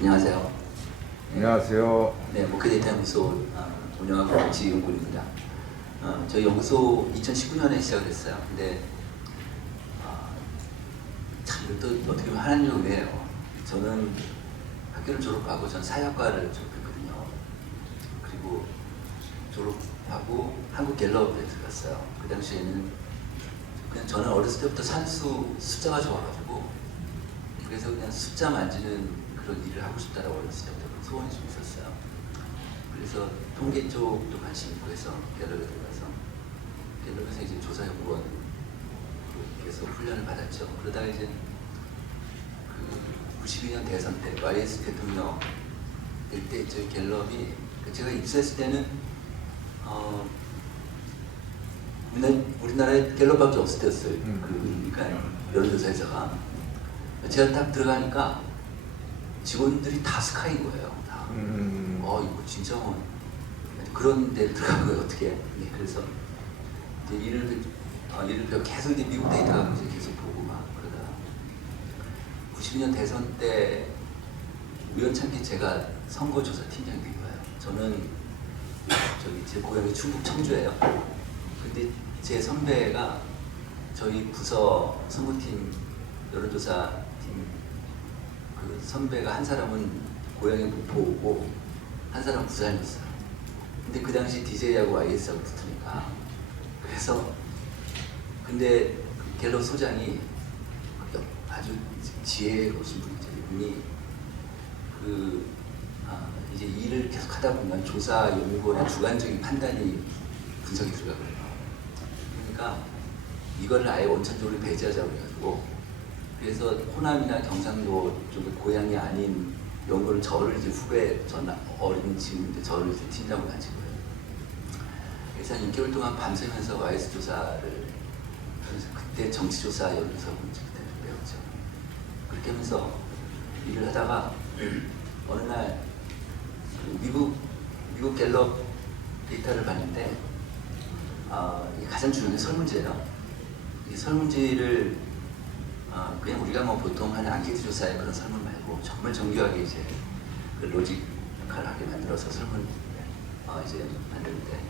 안녕하세요. 안녕하세요. 네, 목회데이터 연구소 운영하고 있는 지윤군입니다. 저희 연구소 2019년에 시작을 했어요. 근데 참 이것도 어떻게 보면 하나님의 은혜예요. 저는 학교를 졸업하고 전 사회학과를 졸업했거든요. 그리고 졸업하고 한국 갤럽에 들어갔어요. 그 당시에는 그냥 저는 어렸을 때부터 산수 숫자가 좋아가지고 그래서 그냥 숫자 만지는 그런 일을 하고 싶다라고 어렸을 때부터 그런 소원이 좀 있었어요. 그래서 통계 쪽도 관심 있고 해서 갤럽에 들어가서 갤럽에서 이제 조사연구원 계속 훈련을 받았죠. 그러다가 이제 그 92년 대선 때 YS 대통령 때 저희 갤럽이 제가 입사했을 때는 우리나라에 갤럽밖에 없을 때였어요. 그러니까 여론조사에서가 제가 딱 들어가니까 직원들이 다 스카이인 거예요. 다. 이거 진짜 뭐 그런 데를 들어간 거예요. 어떻게? 네, 그래서 이제 일을 배워 계속 이제 미국 데이터가 이제 계속 보고 막 그러다가 92년 대선 때 우연찮게 제가 선거조사 팀장이 된 거예요. 저는 제 고향이 충북 청주예요. 근데 제 선배가 저희 부서 선거팀 여론조사 팀 그 선배가 한 사람은 고향이 목포고 한 사람은 부산이었어요. 근데 그 당시 DJ하고 YS하고 붙으니까 그래서 근데 그 갤럽 소장이 아주 지혜로우신 분이죠. 이분이 이제 일을 계속 하다 보면 조사 연구원의 주관적인 판단이 분석이 들어가거든요. 그러니까 이거를 아예 원천적으로 배제하자고 해가지고 그래서 호남이나 경상도 쪽에 고향이 아닌 연구를 저를 이제 후배 어린 친구인데 저를 이제 팀장으로 앉힌 거예요. 그래서 한 6개월 동안 밤새면서 YS 조사를 하면서 그때 정치조사 여론조사 문제 그때 배웠죠. 그렇게 하면서 일을 하다가 어느 날 미국 갤럽 데이터를 봤는데 이게 가장 중요한 게 설문지예요. 이 설문지를 그냥 우리가 뭐 보통 하는 앙케이트 조사의 그런 설문 말고 정말 정교하게 이제 그 로지컬하게 만들어서 설문 이제 만드는데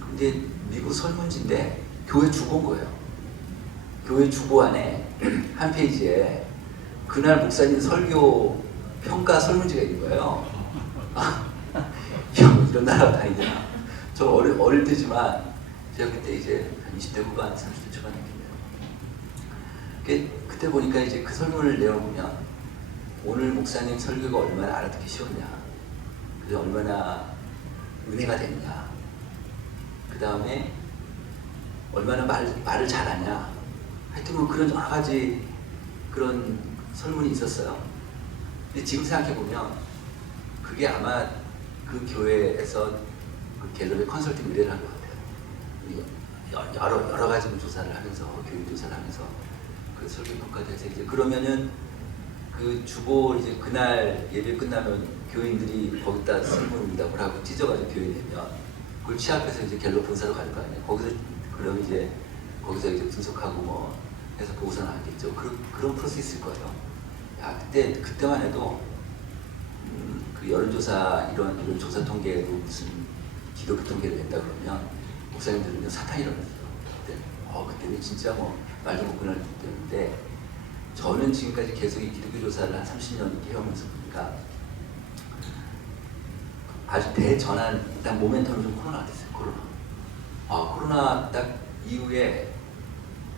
근데 미국 설문지인데 교회 주보인 거예요. 교회 주보 안에 한 페이지에 그날 목사님 설교 평가 설문지가 있는 거예요. 이런 나라 다니잖아. 저 어릴 때지만 제가 그때 이제 한 20대 후반, 30대 초반이었겠네요. 그때 보니까 이제 그 설문을 내어보면 오늘 목사님 설교가 얼마나 알아듣기 쉬웠냐, 그래서 얼마나 은혜가 됐냐, 그 다음에 얼마나 말을 잘하냐, 하여튼 뭐 그런 여러 가지 그런 설문이 있었어요. 근데 지금 생각해보면 그게 아마 그 교회에서 그 갤럽의 컨설팅 의뢰를 한 것 같아요. 여러 가지 조사를 하면서 교육 조사를 하면서 그 설교 평가도 해서 이제 그러면은 그 주보 이제 그날 예배 끝나면 교인들이 거기다 설문이라고 하고 찢어가지고 교회 내면 그걸 취합해서 이제 갤럽 본사로 갈 거 아니에요. 그럼 이제 거기서 이제 분석하고 뭐 해서 보고서 나왔겠죠. 그런 프로세스일 거예요. 야, 그때만 해도 그 여론조사 이런 조사 통계로 무슨 기독교 통계를 낸다 그러면 목사님들은 사탄이 일어났어요. 그때는 진짜 뭐 말도 못 끊을 때인데 저는 지금까지 계속 이 기독교 조사를 한 30년 해오면서 보니까 아주 대전환, 일단 모멘텀이 좀 코로나가 됐어요. 코로나 딱 이후에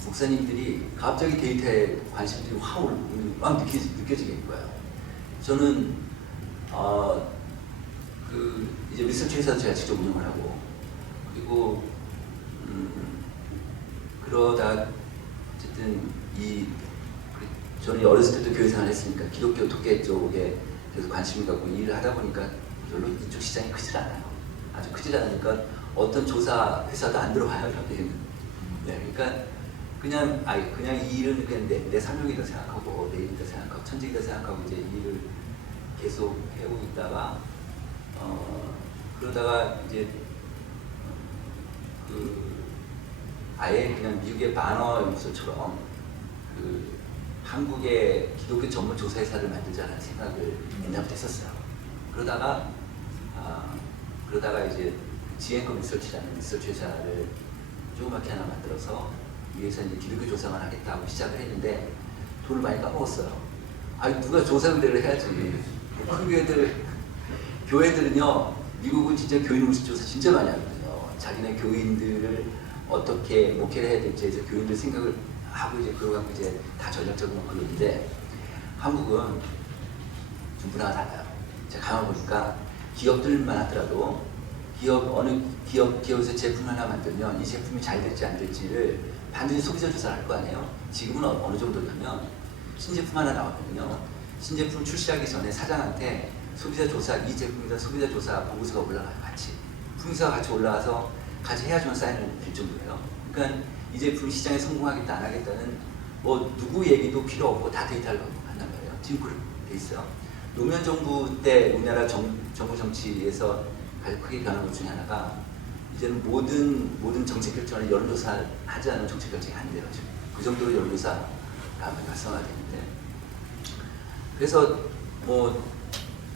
목사님들이 갑자기 데이터에 관심들이 확 느껴지게 된 거예요. 저는 이제 리서치 회사도 제가 직접 운영을 하고 그리고 그러다 어쨌든 저는 어렸을 때도 교회 생활을 했으니까 기독교 통계 쪽에 계속 관심을 갖고 일을 하다 보니까 별로 이쪽 시장이 크질 않아요. 아주 크질 않으니까 어떤 조사 회사도 안 들어와요. 여기는. 네, 그러니까 그냥 이 일은 그냥 내 사명이다 생각하고 내 일이다 생각하고 천직이다 생각하고 이제 이 일을 계속 해오고 있다가 그러다가 이제 아예 그냥 미국의 바너 연구소처럼 한국의 기독교 전문 조사회사를 만들자는 생각을 옛날부터 했었어요. 그러다가 이제 GN컴 리서치라는 리서치 회사를 조그맣게 하나 만들어서 이 회사 이제 기독교 조사만 하겠다고 시작을 했는데 돈을 많이 까먹었어요. 아니 누가 조사 의뢰를 해야지. 큰 교회들은요, 미국은 진짜 교인 음식 조사 진짜 많이 하거든요. 자기네 교인들을 어떻게 목회를 해야 될지에 대해서 교인들 생각을 하고 이제 그거 갖고 이제 다 전략적으로 그러는데 한국은 좀 문화가 달라요. 제가 가만보니까 기업들만 하더라도 어느 기업에서 제품 하나 만들면 이 제품이 잘 될지 안 될지를 반드시 소비자 조사를 할 거 아니에요. 지금은 어느 정도냐면 신제품 하나 나오면요, 신제품 출시하기 전에 사장한테 소비자 조사, 이 제품이다 소비자 조사 보고서가 올라가요. 같이 품위서가 같이 올라와서 같이 해야지만 사인을 줄 정도예요. 그러니까 이 제품이 시장에 성공하겠다 안 하겠다는 뭐 누구 얘기도 필요 없고 다 데이터를 갖고 한단 말이에요. 지금 그렇게 돼 있어요. 노무현 정부 때 우리나라 정부 정치에서 가장 크게 변한 것 중에 하나가 이제는 모든 정책 결정을 여론조사 하지 않은 정책 결정이 안 돼요. 지금 그 정도로 여론조사가 활성화되는데, 그래서 뭐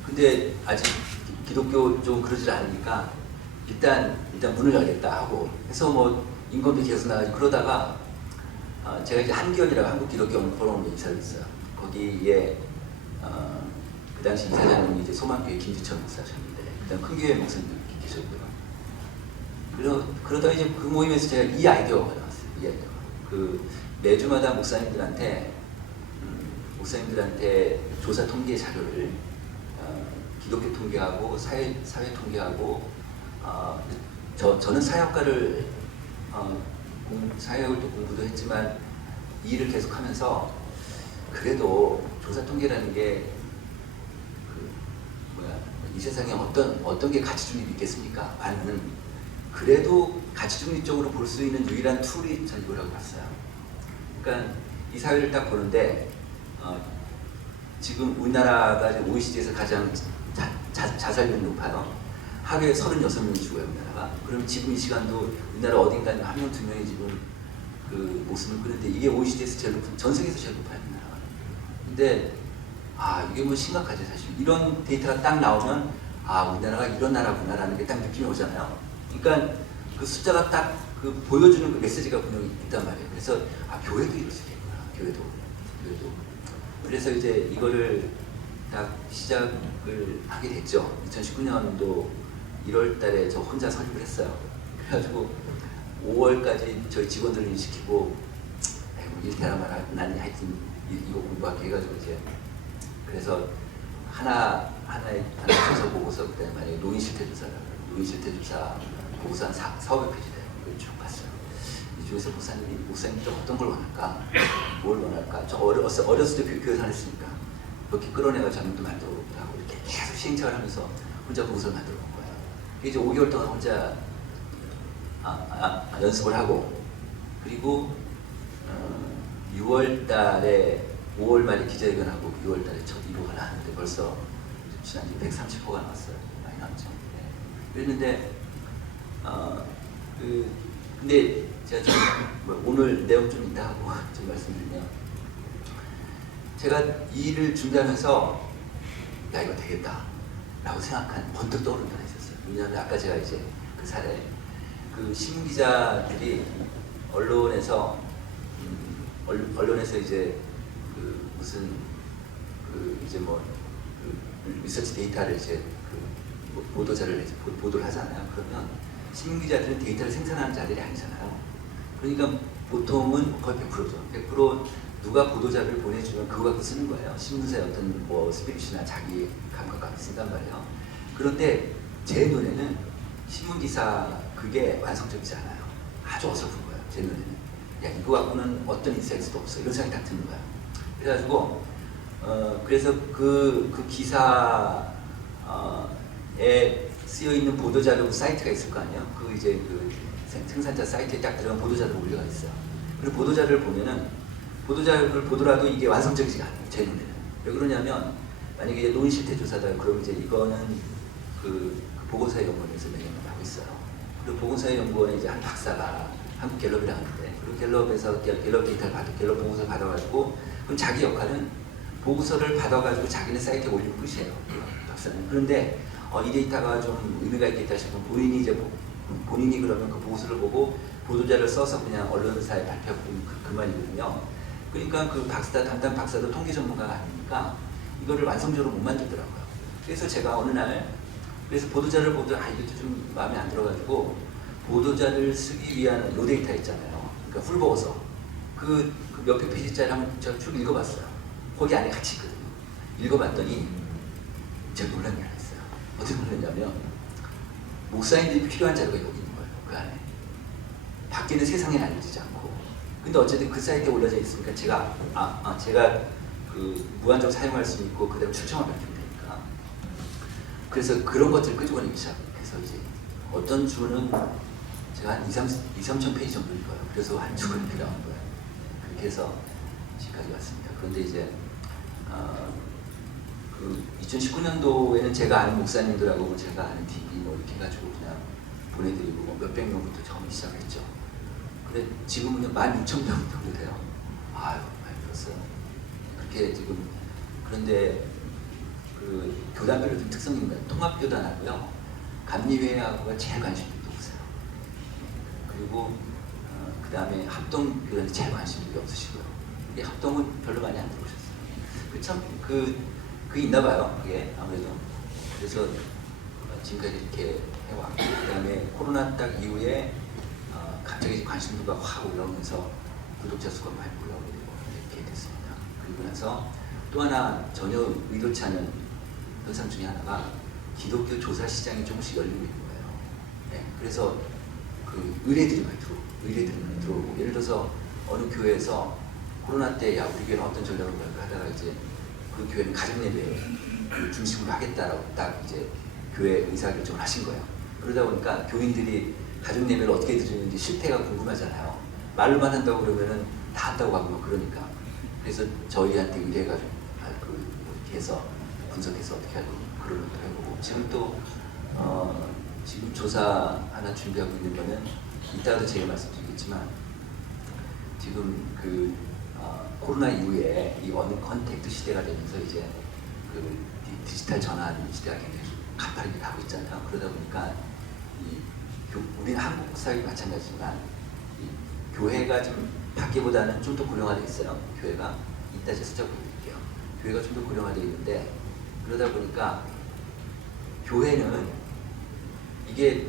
근데 아직 기독교 좀 그러질 않으니까 일단 문을 열겠다 하고 해서 뭐 인건비 계속 나가지. 그러다가 제가 이제 한기원이라고 한국기독교연구포럼에 이사를 했어요. 거기에 그 당시 이사장님이 이제 소망교회 김지천 목사셨는데, 그다음 큰 교회 목사님도 계셨고요. 그러다가 이제 그 모임에서 제가 이 아이디어가 나왔어요. 이 아이디어가. 그 매주마다 목사님들한테 조사 통계 자료를 기독교 통계하고 사회 통계하고 저는 사회학과를 사회학을 또 공부도 했지만 이 일을 계속하면서 그래도 조사 통계라는 게 이 세상에 어떤 게 가치 중립이 있겠습니까? 많은 그래도 가치 중립적으로 볼 수 있는 유일한 툴이 전 이거라고 봤어요. 그러니까 이 사회를 딱 보는데 지금 우리나라가 OECD에서 가장 자살률이 높아요. 하루에 36명이 죽어요, 우리나라가. 그럼 지금 이 시간도 우리나라 어딘가에 한 명, 두 명이 지금 그 목숨을 끊는데 이게 OECD에서 제일 높은, 전 세계에서 제일 높아요, 우리나라가. 근데 이게 뭐 심각하지 사실. 이런 데이터가 딱 나오면 우리나라가 이런 나라구나라는 게 딱 느낌이 오잖아요. 그러니까 그 숫자가 딱 그 보여주는 그 메시지가 분명히 있단 말이에요. 그래서 교회도 이럴 수 있겠구나. 교회도. 그래서 이제 이거를 딱 시작을 하게 됐죠. 2019년도 1월 달에 저 혼자 설립을 했어요. 그래가지고 5월까지 저희 직원들을 일시키고 이렇게 하나 난 하여튼 이거 공부하게 해가지고 이제 그래서 하나의 조사 보고서, 그다음에 만약에 노인 실태 조사 보고서 한 400페이지 돼요. 이걸 쭉 봤어요. 이 중에서 목사님이 좀 어떤 걸 원할까? 뭘 원할까? 저 어렸을 때 교회에서 했으니까 이렇게 끌어내가 자문도 만들어 보고 하고 이렇게 계속 시행착오를 하면서 혼자 보고서를 만들어 본 거예요. 이제 5개월 동안 혼자 연습을 하고, 그리고 6월 달에 5월 말에 기자회견하고 6월 달에 첫 1호가 나왔는데 벌써 지난주 130호가 나왔어요. 많이 나왔죠. 네. 그랬는데 근데 제가 좀 오늘 내용 좀 이따 하고 좀 말씀드리면, 제가 이 일을 준비하면서 야 이거 되겠다 라고 생각한 번뜩 떠오른 하나 있었어요. 왜냐하면 아까 제가 이제 그 사례, 그 신문기자들이 언론에서 이제 그 무슨 그 이제 그 리서치 데이터를 이제 그 보도자를 보도를 하잖아요. 그러면 신문기자들은 데이터를 생산하는 자들이 아니잖아요. 그러니까 보통은 거의 100%죠. 100% 누가 보도자를 보내주면 그거 갖고 쓰는 거예요. 신문사의 어떤 뭐 스피릿이나 자기 감각 갖고 쓴단 말이에요. 그런데 제 눈에는 신문기사 그게 완성적이지 않아요. 아주 어설픈 거예요. 제 눈에는. 야 이거 갖고는 어떤 인사이트도 없어. 이런 생각이 딱 드는 거야. 그래가지고 그래서 그 기사에 쓰여 있는 보도자료 사이트가 있을 거 아니에요. 그 이제 그 생산자 사이트에 딱 들어간 보도자료가 올려가 있어요. 그리고 보도자료를 보면은 보도자료를 보더라도 이게 완성적이지가 않아요. 제 눈에는. 왜 그러냐면 만약에 노인 실태 조사다 그러면 이제 이거는 그 보건사회 연구원에서 매년 하고 있어요. 그리고 보건사회 연구원에 이제 한 박사가 한국 갤럽이라 하는데 그리고 갤럽에서 갤럽 데이터를 갤럽 보고서를 받아가지고 그럼 자기 역할은 보고서를 받아가지고 자기네 사이트에 올리면 끝이에요. 박사는. 그런데 이 데이터가 좀 의미가 있겠다 싶으면 본인이 그러면 그 보고서를 보고 보도자를 써서 그냥 언론사에 발표하고 그만이거든요. 그러니까 그 담당 박사도 통계 전문가가 아니니까 이거를 완성적으로 못 만들더라고요. 그래서 제가 어느 날 그래서 보도자를 보도 이것도 좀 마음에 안 들어가지고 보도자를 쓰기 위한 로 데이터 있잖아요. 그러니까 풀보고서 그 몇백 페이지짜리 한번 제가 쭉 읽어봤어요. 거기 안에 같이 있거든요. 읽어봤더니 제가 놀란 게 하나 있어요. 어떻게 놀랐냐면 목사님들이 필요한 자료가 여기 있는 거예요. 그 안에. 밖에는 세상에 알려지지 않고. 근데 어쨌든 그 사이트에 올려져 있으니까 제가 그 무한정 사용할 수 있고 그대로 출처만 밝히면 되니까. 그래서 그런 것들을 끄집어내기 시작해서 이제 어떤 주는 제가 한 2-3천 페이지 정도 읽어요. 그래서 한 주가 필요한 거예요. 그렇게 해서 지금까지 왔습니다. 그런데 이제 그 2019년도에는 제가 아는 목사님들하고 제가 아는 TV 뭐 이렇게 해가지고 그냥 보내드리고 뭐 몇백 명부터 처음 시작했죠. 근데 지금은 16,000명 정도 돼요. 아유 많이 들었어요. 그렇게 지금 그런데 그 교단별로 좀 특성이 있는 거예요. 통합교단하고요. 감리회하고가 제일 관심이 높으세요. 그리고 그 다음에 합동교단이 제일 관심이 없으시고요. 근데 합동은 별로 많이 안 들어오셨어요. 그 있나 봐요. 그게 아무래도. 그래서 지금까지 이렇게 해왔고 그 다음에 코로나 딱 이후에 갑자기 관심도가 확 올라오면서 구독자 수가 많이 올라오게 되고 이렇게 됐습니다. 그리고 나서 또 하나 전혀 의도치 않은 현상 중에 하나가 기독교 교사 시장이 조금씩 열리고 있는 거예요. 네, 그래서 그 의뢰들이 많이 들어오고 예를 들어서 어느 교회에서 코로나 때 야 우리 교회는 어떤 전략을 볼까 하다가 이제 그 교회는 가정 예배 중심으로 하겠다라고 딱 이제 교회 의사결정을 하신 거예요. 그러다 보니까 교인들이 가정 예배를 어떻게 드리는지 실태가 궁금하잖아요. 말로만 한다고 그러면은 다 한다고 하고 막 그러니까. 그래서 저희한테 의뢰해가지고 이렇게 해서 분석해서 어떻게 하고 그런 것도 해보고 지금 또 지금 조사 하나 준비하고 있는 거는 이따가도 제가 말씀드리겠지만 지금 그 코로나 이후에 이 언택트 시대가 되면서 이제 그 디지털 전환 시대가 굉장히 가파르게 가고 있잖아요. 그러다 보니까 우리는 한국 사회 마찬가지지만 이 교회가 좀 밖에보다는 좀 더 고령화되어 있어요. 교회가 이따 제 숫자 보여드릴게요. 교회가 좀 더 고령화되어 있는데 그러다 보니까 교회는 이게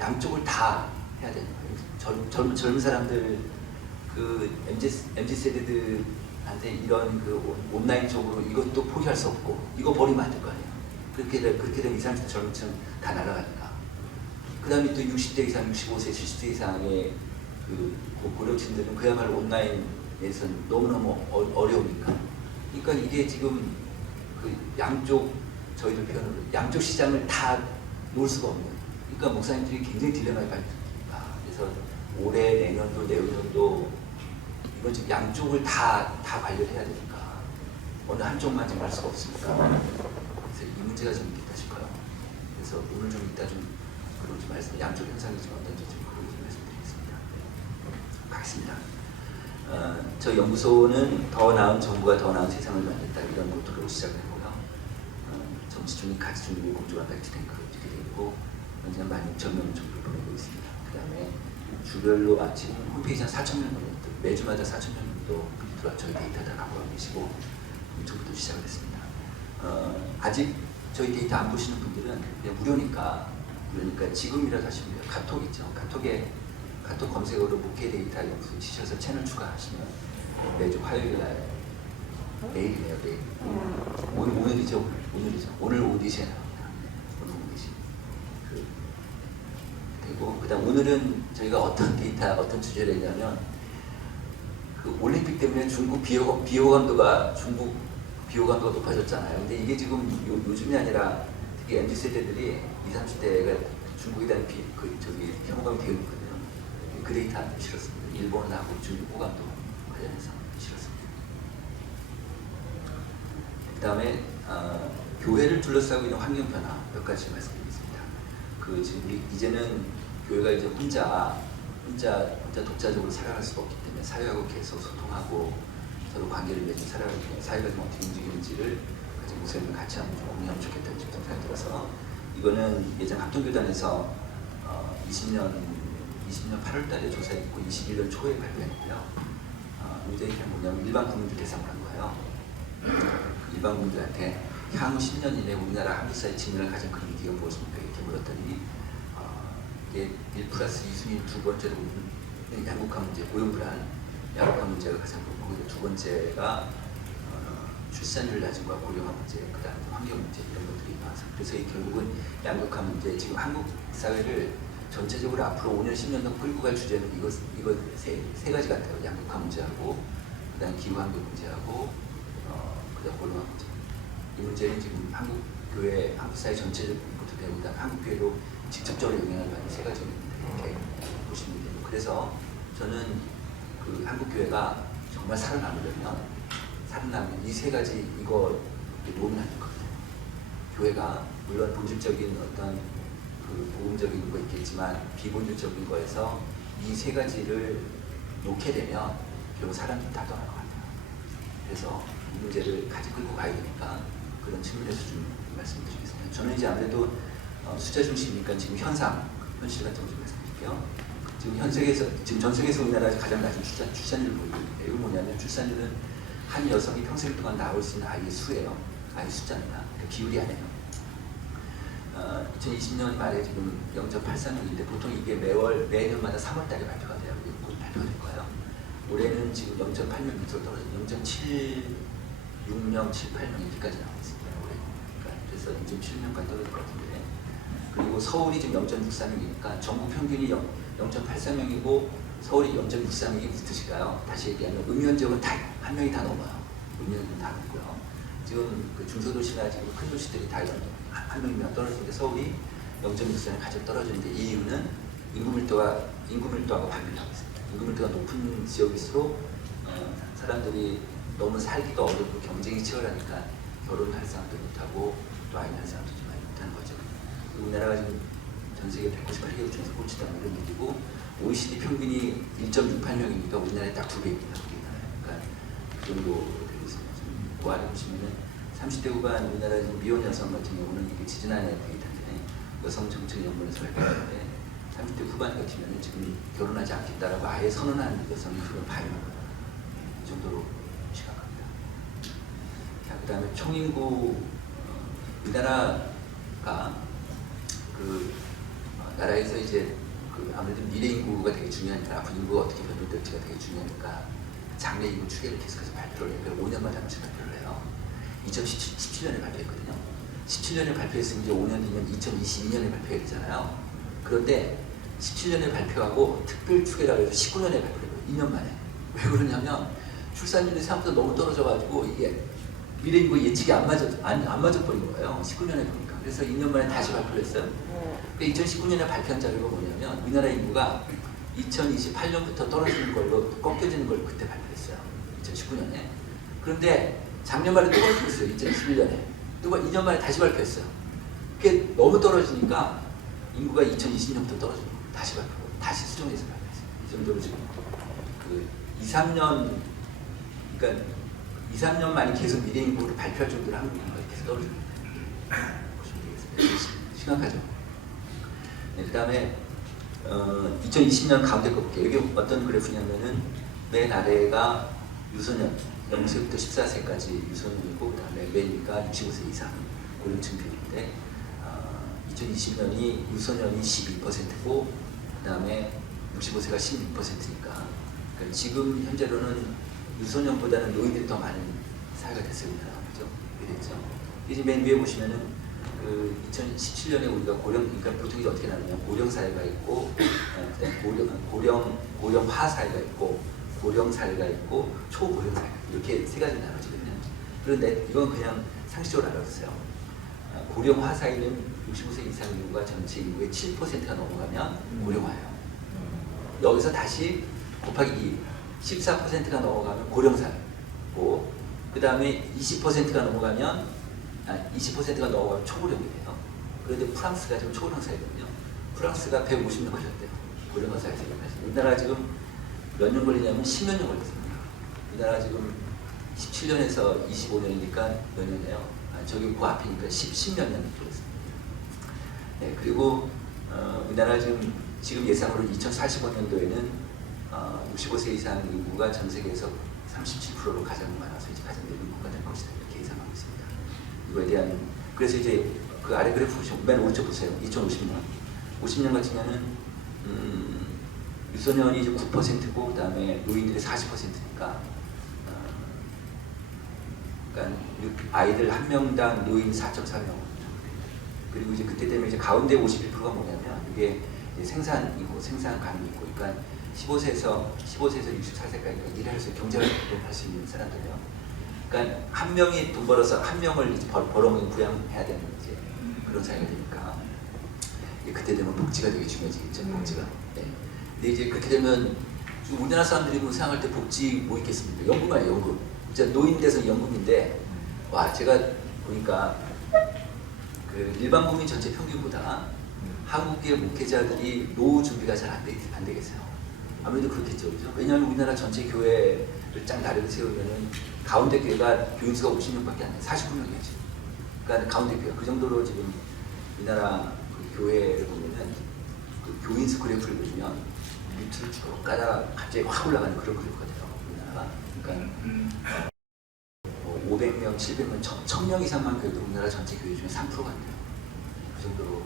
양쪽을 다 해야 되는 거예요. 젊은 사람들 그 MZ 세대들한테 이런 그 온라인 쪽으로 이것도 포기할 수 없고 이거 버리면 안 될 거 아니에요. 그렇게 되면 20, 30대 젊은 층 다 날아가니까. 그 다음에 또 60대 이상, 65세, 70세 이상의 그 고령층들은 그야말로 온라인에서 너무너무 어려우니까. 그러니까 이게 지금 그 양쪽 저희들 표현으로 양쪽 시장을 다 놓을 수가 없는. 그러니까 목사님들이 굉장히 딜레마에 빠집니다. 그래서 올해 내년도 이건 지금 양쪽을 다 관리를 해야 되니까 어느 한쪽만 지금 할 수가 없으니까. 그래서 이 문제가 좀 있겠다 싶어요. 그래서 오늘 좀 이따 좀 그런 좀 말씀, 양쪽 현상이 좀 어떤지 좀 그런 좀 말씀드리겠습니다. 가겠습니다. 저 연구소는 더 나은 정부가 더 나은 세상을 만든다 이런 모토로 시작을 했고요. 정치 중립, 가치 중립을 공존한다 이렇게 되어 있고 현재 16,000명 정도 보내고 있습니다. 그 다음에 주별로 지금 홈페이지 한 4,000명 정도 매주마다 4,000명 정도 들어와 저희 데이터 다 갖고 가고 계시고 유튜브도 시작을 했습니다. 아직 저희 데이터 안 보시는 분들은 그냥 무료니까 지금이라도 하시면 돼요. 카톡 있죠. 카톡 검색어로 목회 데이터 연구소 치셔서 채널 추가하시면 매주 화요일날 내일이네요. 내일. 오늘이죠. 오늘 오디시에 나옵니다. 오늘 오디시. 그리고 그다음 오늘은 저희가 어떤 주제를 했냐면 그 올림픽 때문에 중국 비호감도가 높아졌잖아요. 근데 이게 지금 요즘이 아니라 특히 MZ 세대들이 20, 30대가 중국에 대한 혐오감이 되어 있거든요. 그 데이터 실었습니다. 일본하고 중국 호감도 관련해서 실었습니다. 그 다음에 교회를 둘러싸고 있는 환경 변화 몇 가지 말씀드리겠습니다. 지금 이제는 교회가 이제 혼자 혼자 독자적으로 살아갈 수가 없기 때문에 사회하고 계속 소통하고 서로 관계를 맺고 살아가기 때문에 사회가 좀 어떻게 움직이는지를 가장 목사님을 같이 한번 좀 공유하면 좋겠다는 생각이 들어서 이거는 예전 합동교단에서 20년 8월 달에 조사했고 21년 초에 발표했고요. 문제가 뭐냐면 일반 국민들 대상으로 한 거예요. 일반 국민들한테 향후 10년 이내 우리나라 한국 사회 진행을 가장 큰 위기가 무엇입니까? 이렇게 물었더니 이게 1+2 순위 두 번째로 보면 양극화 문제, 고용불안, 양극화 문제가 가장 크고 두 번째가 출산율 낮은 거, 고령화 문제, 그 다음에 환경 문제 이런 것들이 나와서 그래서 결국은 양극화 문제, 지금 한국 사회를 전체적으로 앞으로 5년, 10년 더 끌고 갈 주제는 이거 세 가지 같아요. 양극화 문제하고, 그 다음 기후환경 문제하고, 그 다음 고령화 문제. 이 문제는 지금 한국 교회, 한국 사회 전체적으로 되고, 그다음 한국 교회로 직접적으로 영향을 받는 세 가지 문제입니다. 이렇게 보시면 돼요. 그래서 저는 그 한국 교회가 정말 살아남으려면 이 세 가지 이거 놓으면 안 되거든요. 교회가 물론 본질적인 어떤 그 복음적인 거 있겠지만 비본질적인 거에서 이 세 가지를 놓게 되면 결국 사람들이 다 떠날 것 같아요. 그래서 이 문제를 같이 끌고 가야 되니까 그런 측면에서 좀 말씀드리겠습니다. 저는 이제 아무래도 숫자 중심이니까 지금 현실 같은 거 좀 말씀드릴게요. 지금 전 세계에서 우리나라에서 가장 낮은 출산율을 보이고 있는데 이건 뭐냐면 출산율은 한 여성이 평생 동안 낳을 수 있는 아이의 수예요. 아이 숫자입니다. 그 비율이 아니에요. 2020년 말에 지금 0.83명인데 보통 이게 매년마다 3월 달에 발표가 돼요. 곧 발표가 될 거예요. 올해는 지금 0.8명 밑으로 떨어져 0.76명, 78명 이렇게까지 나와 있습니다. 올해. 그래서 0.7명까지 떨어질 것 같은데 그리고 서울이 지금 0.64명이니까 전국 평균이 0.84명이고 서울이 0.64명이 무슨 뜻일까요? 다시 얘기하면 음유원 지역은 다 한 명이 다 넘어요. 음유원은 다 넘고요. 지금 그 중소도시나 지금 큰 도시들이 다 한 명이면 떨어지는데 서울이 0.64명 가장 떨어지는데 이 이유는 인구 밀도하고 반비례하고 있습니다. 인구 밀도가 높은 지역일수록 사람들이 너무 살기가 어렵고 경쟁이 치열하니까 결혼할 사람도 못하고 또 아이 낳을 사람도 좀 많이 못하는 거죠. 우리나라가 지금 전 세계 198개국 중에서 꼴찌다 이런 얘기고 OECD 평균이 1.68명이니까 우리나라에 딱 2배입니다. 그러니까 그 정도 되고 있습니다. 그 아래 보시면은 30대 후반 우리나라 미혼 여성 같은 경우는 이게 지지난해 데이터인데 여성정책연구원에서 발표했는데 30대 후반 같으면 지금 결혼하지 않겠다라고 아예 선언한 여성이 그걸 반이 넘어요. 이 정도로 심각합니다. 자, 그 다음에 총인구 우리나라가 그 나라에서 이제 그 아무래도 미래 인구가 되게 중요하니까 앞으로 인구가 어떻게 변동될지가 되게 중요하니까 장래 인구 추계를 계속해서 발표를 해요. 5년마다 한 번씩 발표를 해요. 2017년에 발표했거든요. 17년에 발표했으면 이제 5년 뒤면 2022년에 발표해야 되잖아요. 그런데 17년에 발표하고 특별 추계라고 해서 19년에 발표해요. 2년 만에. 왜 그러냐면 출산율이 생각보다 너무 떨어져가지고 이게 미래 인구 예측이 안 맞아버린 거예요. 19년에 보니까. 그래서 2년 만에 다시 발표를 했어요. 2019년에 발표한 자료가 뭐냐면 우리나라 인구가 2028년부터 떨어지는 걸로 꺾여지는 걸 그때 발표했어요. 2019년에. 그런데 작년 말에 또 발표했어요. 2021년에. 또 2년 만에 다시 발표했어요. 그게 너무 떨어지니까 인구가 2020년부터 떨어지는 거예요. 다시 발표하고 다시 수정해서 발표했어요. 이 정도로 지금 그 2-3년 만에 계속 미래 인구를 발표할 정도로 한국 인구가 계속 떨어지는 거예요. 보시면 되겠습니다. 심각하죠. 네, 그 다음에 2020년 가운데 거 볼게요. 여기 어떤 그래프냐면은 맨 아래가 유소년 0세부터 14세까지 유소년이고 그 다음에 맨 위가 65세 이상 고령층 비율인데 2020년이 유소년이 12%고 그 다음에 65세가 16%니까 그러니까 지금 현재로는 유소년보다는 노인들이 더 많은 사회가 됐어요. 그죠? 그랬죠. 이제 맨 위에 보시면은 그 2017년에 우리가 그러니까 보통 이제 어떻게 나누냐면 고령 사회가 있고 고령화 사회가 있고 고령 사회가 있고 초고령 사회가 있고 이렇게 세 가지 나눠지거든요. 그런데 이건 그냥 상식적으로 알아주세요. 고령화 사회는 65세 이상 인구가 전체 인구의 7%가 넘어가면 고령화예요. 여기서 다시 곱하기 2, 14%가 넘어가면 고령 사회고 그 다음에 20%가 넘어가면 20%가 넘어가면 초고령이 돼요. 그런데 프랑스가 지금 초고령 사회거든요. 프랑스가 150년 걸렸대요. 고령화사에서 일어났어요. 우리나라 지금 몇 년 걸리냐면 10몇 년 걸렸습니다. 우리나라 지금 17년에서 25년이니까 몇 년이에요? 저기 그 앞이니까 10몇 년 걸렸습니다. 네, 그리고 우리나라 지금 예상으로 2045년도에는 65세 이상 인구가 전 세계에서 37%로 가장 많아서 이제 가장 늙은 국가가 될 것이다 이렇게 예상하고 있습니다. 이거에 대한 그래서 이제 그 아래 그래프 보시면 맨 오른쪽 보세요. 2050년 50년 같으면은 유소년이 이제 9%고 그다음에 노인들이 40%니까 그러니까 아이들 한 명당 노인 4.4명 그리고 이제 그때 되면 이제 가운데 51%가 뭐냐면 이게 생산이고 생산 가능이 있고 그러니까 15세에서 64세까지 일을 해서 경제를 할 수 있는 사람들이에요. 그러니까 한 명이 돈 벌어서 한 명을 이제 벌어먹는 부양해야 되는 이제 그런 사회가 되니까 그때 되면 복지가 되게 중요해지겠죠. 복지가. 네. 근데 이제 그렇게 되면 우리나라 사람들이 뭐 생각할 때 복지 뭐 있겠습니까? 연금 아니에요, 연금. 진짜 노인 돼서 연금인데 와 제가 보니까 그 일반 국민 전체 평균보다 한국의 목회자들이 노후 준비가 잘 안 되겠어요. 아무래도 그렇겠죠, 그죠? 왜냐하면 우리나라 전체 교회를 쫙 나르게 세우면은 가운데 교회가 교인수가 50명밖에 안 돼요. 49명이죠. 그러니까 가운데 교회 그 정도로 지금 우리나라 그 교회를 보면은 그 교인수 그래프를 보면 밑으로 쭉 가다가 갑자기 확 올라가는 그런 그래프가 돼요. 우리나라가. 그러니까 500명, 700명, 1000명 이상만 교회도 우리나라 전체 교회 중에 3%가 안 돼요. 그 정도로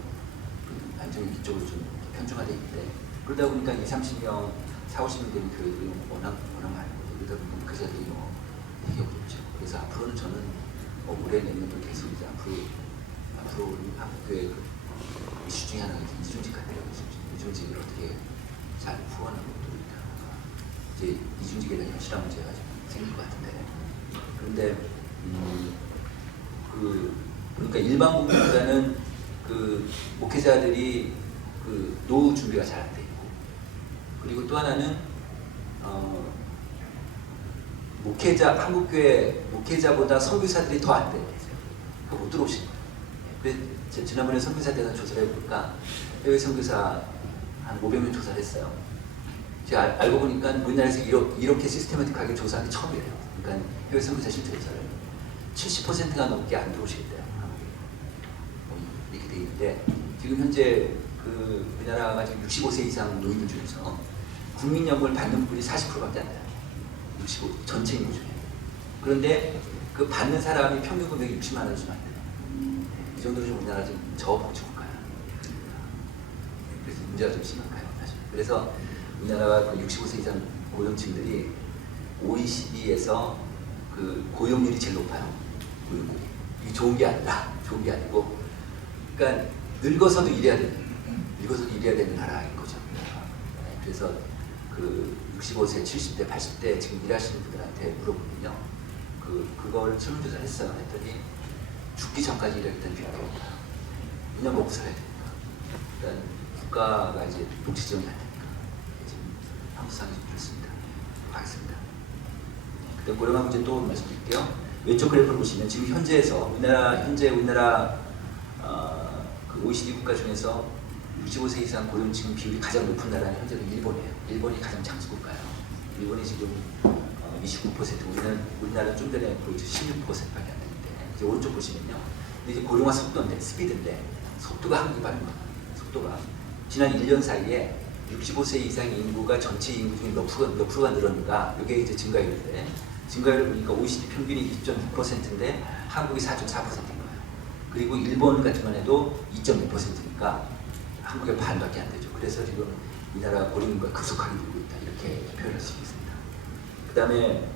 완전히 이쪽으로 좀 편중화되어 있는데 그러다 보니까 20, 30명, 40, 50명 되는 교회들이 워낙 많고 그러다 보니까 그 자들이 되게 어렵죠. 그래서 앞으로는 저는 올해 내년도 계속 이제 앞으로 우리 한국교회 이슈 중에 하나가 이중직 같아요. 이중직을 어떻게 잘 후원하고 또 이제 이중직에 대한 현실화 문제가 좀 생길 것 같은데 그런데 그러니까 일반 국민보다는 그 목회자들이 그 노후 준비가 잘 안 돼 있고 그리고 또 하나는 한국교회 목회자보다 선교사들이 더 안 돼요. 못 들어오신 거예요. 그래서 지난번에 선교사 대상 조사를 해보니까 해외 선교사 한 500명 조사를 했어요. 제가 알고 보니까 우리나라에서 이렇게 시스테마틱하게 조사한 게 처음이에요. 그러니까 해외 선교사 실제 조사를 70%가 넘게 안 들어오시겠대요. 이렇게 돼 있는데 지금 현재 그 우리나라가 지금 65세 이상 노인들 중에서 국민연금을 받는 분이 40%밖에 안 돼요. 65 전체 인구 중에. 그런데 그 받는 사람이 평균 금액이 60만 원 수만 돼요. 이 정도로 좀 우리나라 지금 저복지국가야. 그래서 문제가 좀 심각해요, 사실. 그래서 우리나라가 그 65세 이상 고령층들이 OECD에서 그 고용률이 제일 높아요. 고용률이. 이게 좋은 게 아니라, 좋은 게 아니고, 그러니까 늙어서도 일해야 되는 나라인 거죠. 그래서 그 65세, 70대, 80대 지금 일하시는 분들한테 물어보면요, 그걸 설문조사를 했어요. 했더니 죽기 전까지 일하겠다는 비율이 높아요. 2년 먹고 살아야 되니까. 그러니까 국가가 이제 복지 지원이 안 되니까. 지금 한국 상황이 좀 그렇습니다. 하겠습니다. 그다음 고령화 문제 또 말씀드릴게요. 왼쪽 그래프를 보시면 지금 현재 우리나라 그 OECD 국가 중에서 65세 이상 고령층 비율이 가장 높은 나라는 현재는 일본이에요. 일본이 가장 장수 국가예요. 일본이 지금 29%, 우리나라는 좀 전에 보여준 16%밖에 안 되는데 이제 오른쪽 보시면요. 근데 이제 고령화 속도인데 스피드인데 속도가 한국이 빠른 거예요. 속도가 지난 1년 사이에 65세 이상 인구가 전체 인구 중에 몇 프로가 늘었는가? 이게 이제 증가율인데 증가율을 보니까 OECD 평균이 2.6%인데 한국이 4.4%인 거예요. 그리고 일본 같은 건 해도 2.6%니까 한국의 반밖에 안 되죠. 그래서 지금 우리나라 고령인구가 급속하게 늘고 있다 이렇게 표현할 수 있습니다. 그 다음에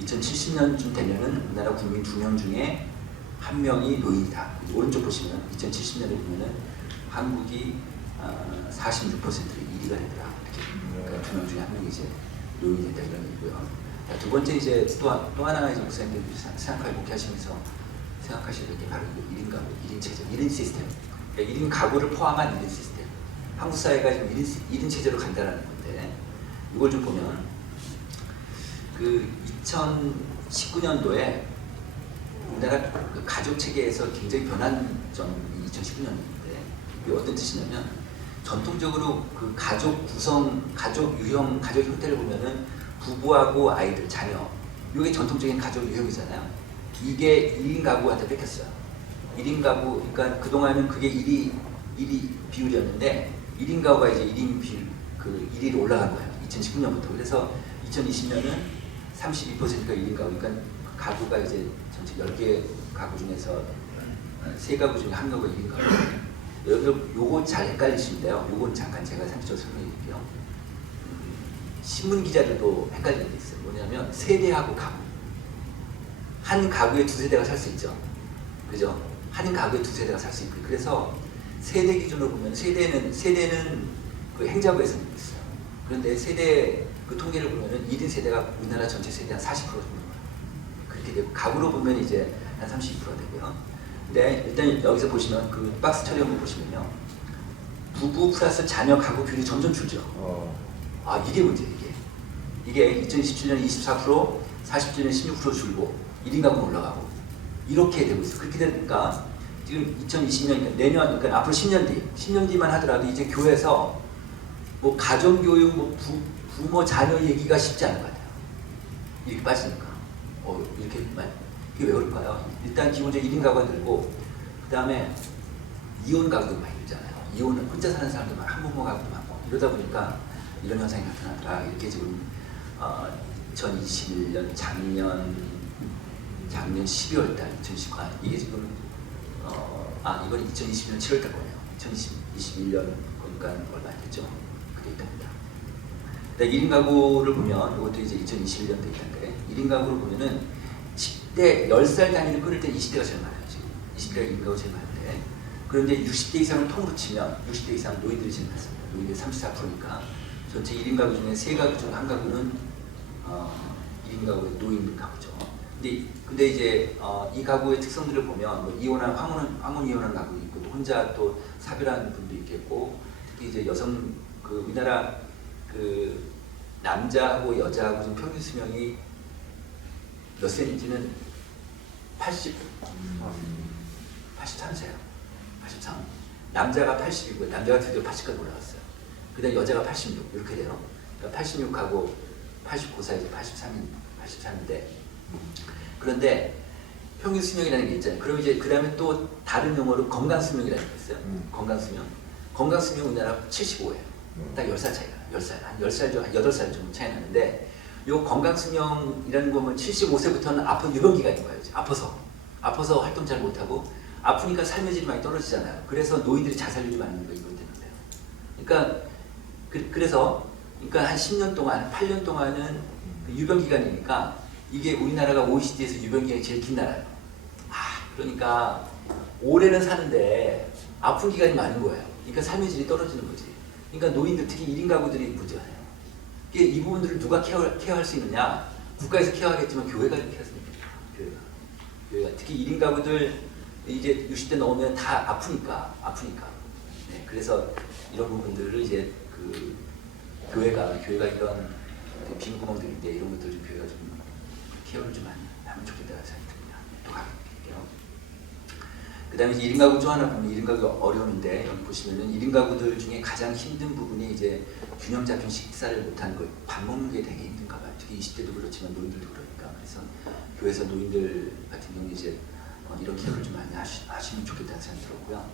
2070년쯤 되면은 우리나라 국민 2명 중에 1명이 노인이다. 오른쪽 보시면 2070년에 보면은 한국이 46%의 1위가 되더라. 그러니까 2명 중에 1명이 이제 노인이 된다 이런 얘기고요. 두 번째 이제 또 하나 이제 목사님들이 생각하고 목회하시면서 생각하셔야 될 게 바로 1인 가구, 1인 체제, 1인 시스템. 그러니까 1인 가구를 포함한 1인 시스템. 한국 사회가 지금 1인 체제로 간다라는 건데 이걸 좀 보면 그 2019년도에 우리나라 가족 체계에서 굉장히 변한 점이 2019년인데 이게 어떤 뜻이냐면 전통적으로 그 가족 구성, 가족 유형, 가족 형태를 보면은 부부하고 아이들, 자녀, 이게 전통적인 가족 유형이잖아요. 이게 1인 가구한테 뺏겼어요. 1인 가구, 그러니까 그동안은 그게 1이 비율이었는데 1인 가구가 이제 1위로 올라간 거예요. 2019년부터. 그래서 2020년은 32%가 1인 가구, 그러니까 가구가 이제 전체 10개 가구 중에서 3가구 중에 한 가구가 1인 가구. 여러분들 요거 잘 헷갈리시는데요. 요건 잠깐 제가 상식적으로 설명해 드릴게요. 신문 기자들도 헷갈리는 게 있어요. 뭐냐면 세대하고 가구. 한 가구에 2세대가 살 수 있죠. 그죠? 한 가구에 2세대가 살 수 있고. 그래서 세대 기준으로 보면 세대는 그 행자부에서 있어요. 그런데 세대 그 통계를 보면은 1인 세대가 우리나라 전체 세대 한 40% 정도 돼요. 그렇게 되고 가구로 보면 이제 한 32%가 되고요. 근데 일단 여기서 보시면 그 박스 처리 한번 보시면요. 부부 플러스 자녀 가구 비율이 점점 줄죠. 아 이게 문제예요. 이게 2027년 24%, 40주년 16% 줄고 1인 가구는 올라가고 이렇게 되고 있어요. 그렇게 되니까 지금 2020년 내년 그러니까 앞으로 10년 뒤만 하더라도 이제 교회에서 뭐 가정교육, 뭐 부모 자녀 얘기가 쉽지 않은 것 같아요. 이렇게 빠지니까 이게 왜 그럴까요? 일단 기본적으로 1인 가구가 들고 그 다음에 이혼 가구도 많이 들잖아요. 이혼은 혼자 사는 사람도 많고 한부모 가구도 많고 이러다 보니까 이런 현상이 나타나더라. 이렇게 지금 2021년 작년 12월달 2019년 이게 지금 이건 2020년 7월달 거네요. 2021년 그러니까 얼마 안 됐죠. 그게 있답니다. 1인 가구를 보면 이것도 이제 2021년도에 있는데 1인 가구를 보면은 10대 10살 단위를 끊을 때 20대가 제일 많아요. 지금 20대가 1인 가구 제일 많은데 그런데 60대 이상을 통으로 치면 60대 이상 노인들이 제일 많습니다. 노인들이 34%니까 전체 1인 가구 중에 3가구 중 한 가구는 1인 가구의 노인 가구죠. 근데 이제 이 가구의 특성들을 보면 뭐 이혼한 황혼 이혼한 가구도 있고 또 혼자 또 사별한 분도 있겠고 특히 이제 여성 그 우리나라 그 남자하고 여자하고 지금 평균 수명이 몇 세인지는 83세요. 83. 남자가 80이고 남자가 드디어 80까지 올라갔어요. 그다음 여자가 86 이렇게 돼요. 그러니까 86하고 89 사이즈 83인데 그런데 평균 수명이라는 게 있잖아요. 그럼 이제 그 다음에 또 다른 용어로 건강 수명이라는 게 있어요. 건강 수명 우리나라 75예요. 딱 10살 차이가 나요. 10살 한 8살 정도 차이 나는데 요 건강 수명이라는 거면 75세부터는 아픈 유병 기간인 거예요. 아파서 활동 잘 못하고 아프니까 삶의 질이 많이 떨어지잖아요. 그래서 노인들이 자살률이 많은 거 이것 때문에요. 그러니까 그래서 한 10년 동안, 8년 동안은 유병 기간이니까 이게 우리나라가 OECD에서 유병 기간이 제일 긴 나라예요. 그러니까 오래는 사는데 아픈 기간이 많은 거예요. 그러니까 삶의 질이 떨어지는 거지. 그러니까 노인들 특히 1인 가구들이 문제예요. 이 부분들을 누가 케어할 수 있느냐? 국가에서 케어하겠지만 교회가 좀 케어했으면 좋겠다. 교회가 특히 1인 가구들 이제 60대 넘으면 다 아프니까. 네, 그래서 이런 부분들을 이제 그 교회가 이런 빈 구멍들인데 이런 것들 좀 교회가 좀 케어를 좀 하면 좋겠다는 생각이 듭니다. 또 가볼게요. 그 다음에 1인 가구 중 하나 보면 1인 가구가 어려운데 여기 보시면은 1인 가구들 중에 가장 힘든 부분이 이제 균형 잡힌 식사를 못하는 거, 밥 먹는 게 되게 힘든가 봐요. 특히 20대도 그렇지만 노인들도 그러니까. 그래서 교회에서 노인들 같은 경우는 이제 이런 케어를 좀 많이 하시면 좋겠다는 생각이 들었고요.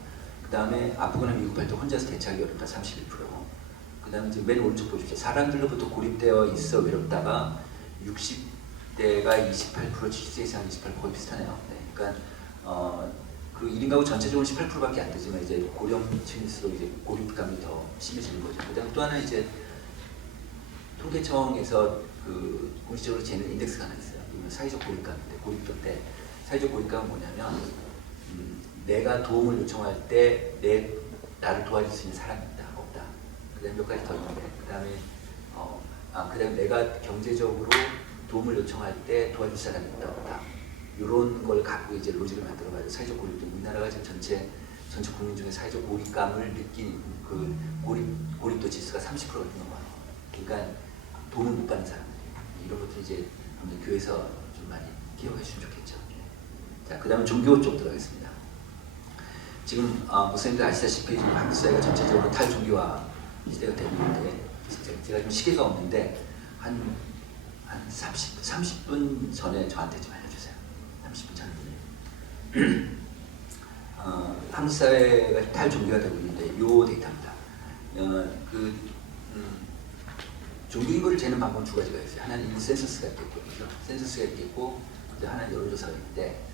그 다음에 아프거나 미국할 때 혼자서 대처하기 어렵다 31%. 그 다음에 이제 맨 오른쪽 보십시오. 사람들로부터 고립되어 있어 외롭다가 60대가 28%, 70세 이상 28% 거의 비슷하네요. 네, 그러니까 그 1인 가구 전체적으로 18%밖에 안 되지만 이제 고령층일수록 이제 고립감이 더 심해지는 거죠. 그 다음에 또 하나 이제 통계청에서 그 공식적으로 재는 인덱스가 하나 있어요. 이건 사회적 고립감인데 고립도인데 사회적 고립감은 뭐냐면 내가 도움을 요청할 때 나를 도와줄 수 있는 사람이 있다 없다. 그다음에 몇 가지 더 있는데 그다음에 내가 경제적으로 도움을 요청할 때 도와줄 사람이 있다 없다. 이런 걸 갖고 이제 로직을 만들어봐야 돼. 사회적 고립도 우리나라가 지금 전체 국민 중에 사회적 고립감을 느낀 그 고립도 지수가 30%가 넘어요. 그러니까 도움을 못 받는 사람들 이런 것들 이제 교회에서 좀 많이 기억해 주시면 좋겠죠. 자, 그다음에 종교 쪽 들어가겠습니다. 지금 목사님들 아시다시피 지금 한국 사회가 전체적으로 탈종교화 시대가 되는데 제가 지금 시계가 없는데 한 30분 전에 저한테 좀 알려주세요. 30분 전에. 한국 사회가 탈종교화 되고 있는데 요 데이터입니다. 종교인구를 재는 방법 두 가지가 있어요. 하나는 센서스가 있겠고, 그죠? 센서스가 있겠고, 하나는 여론조사가 있는데,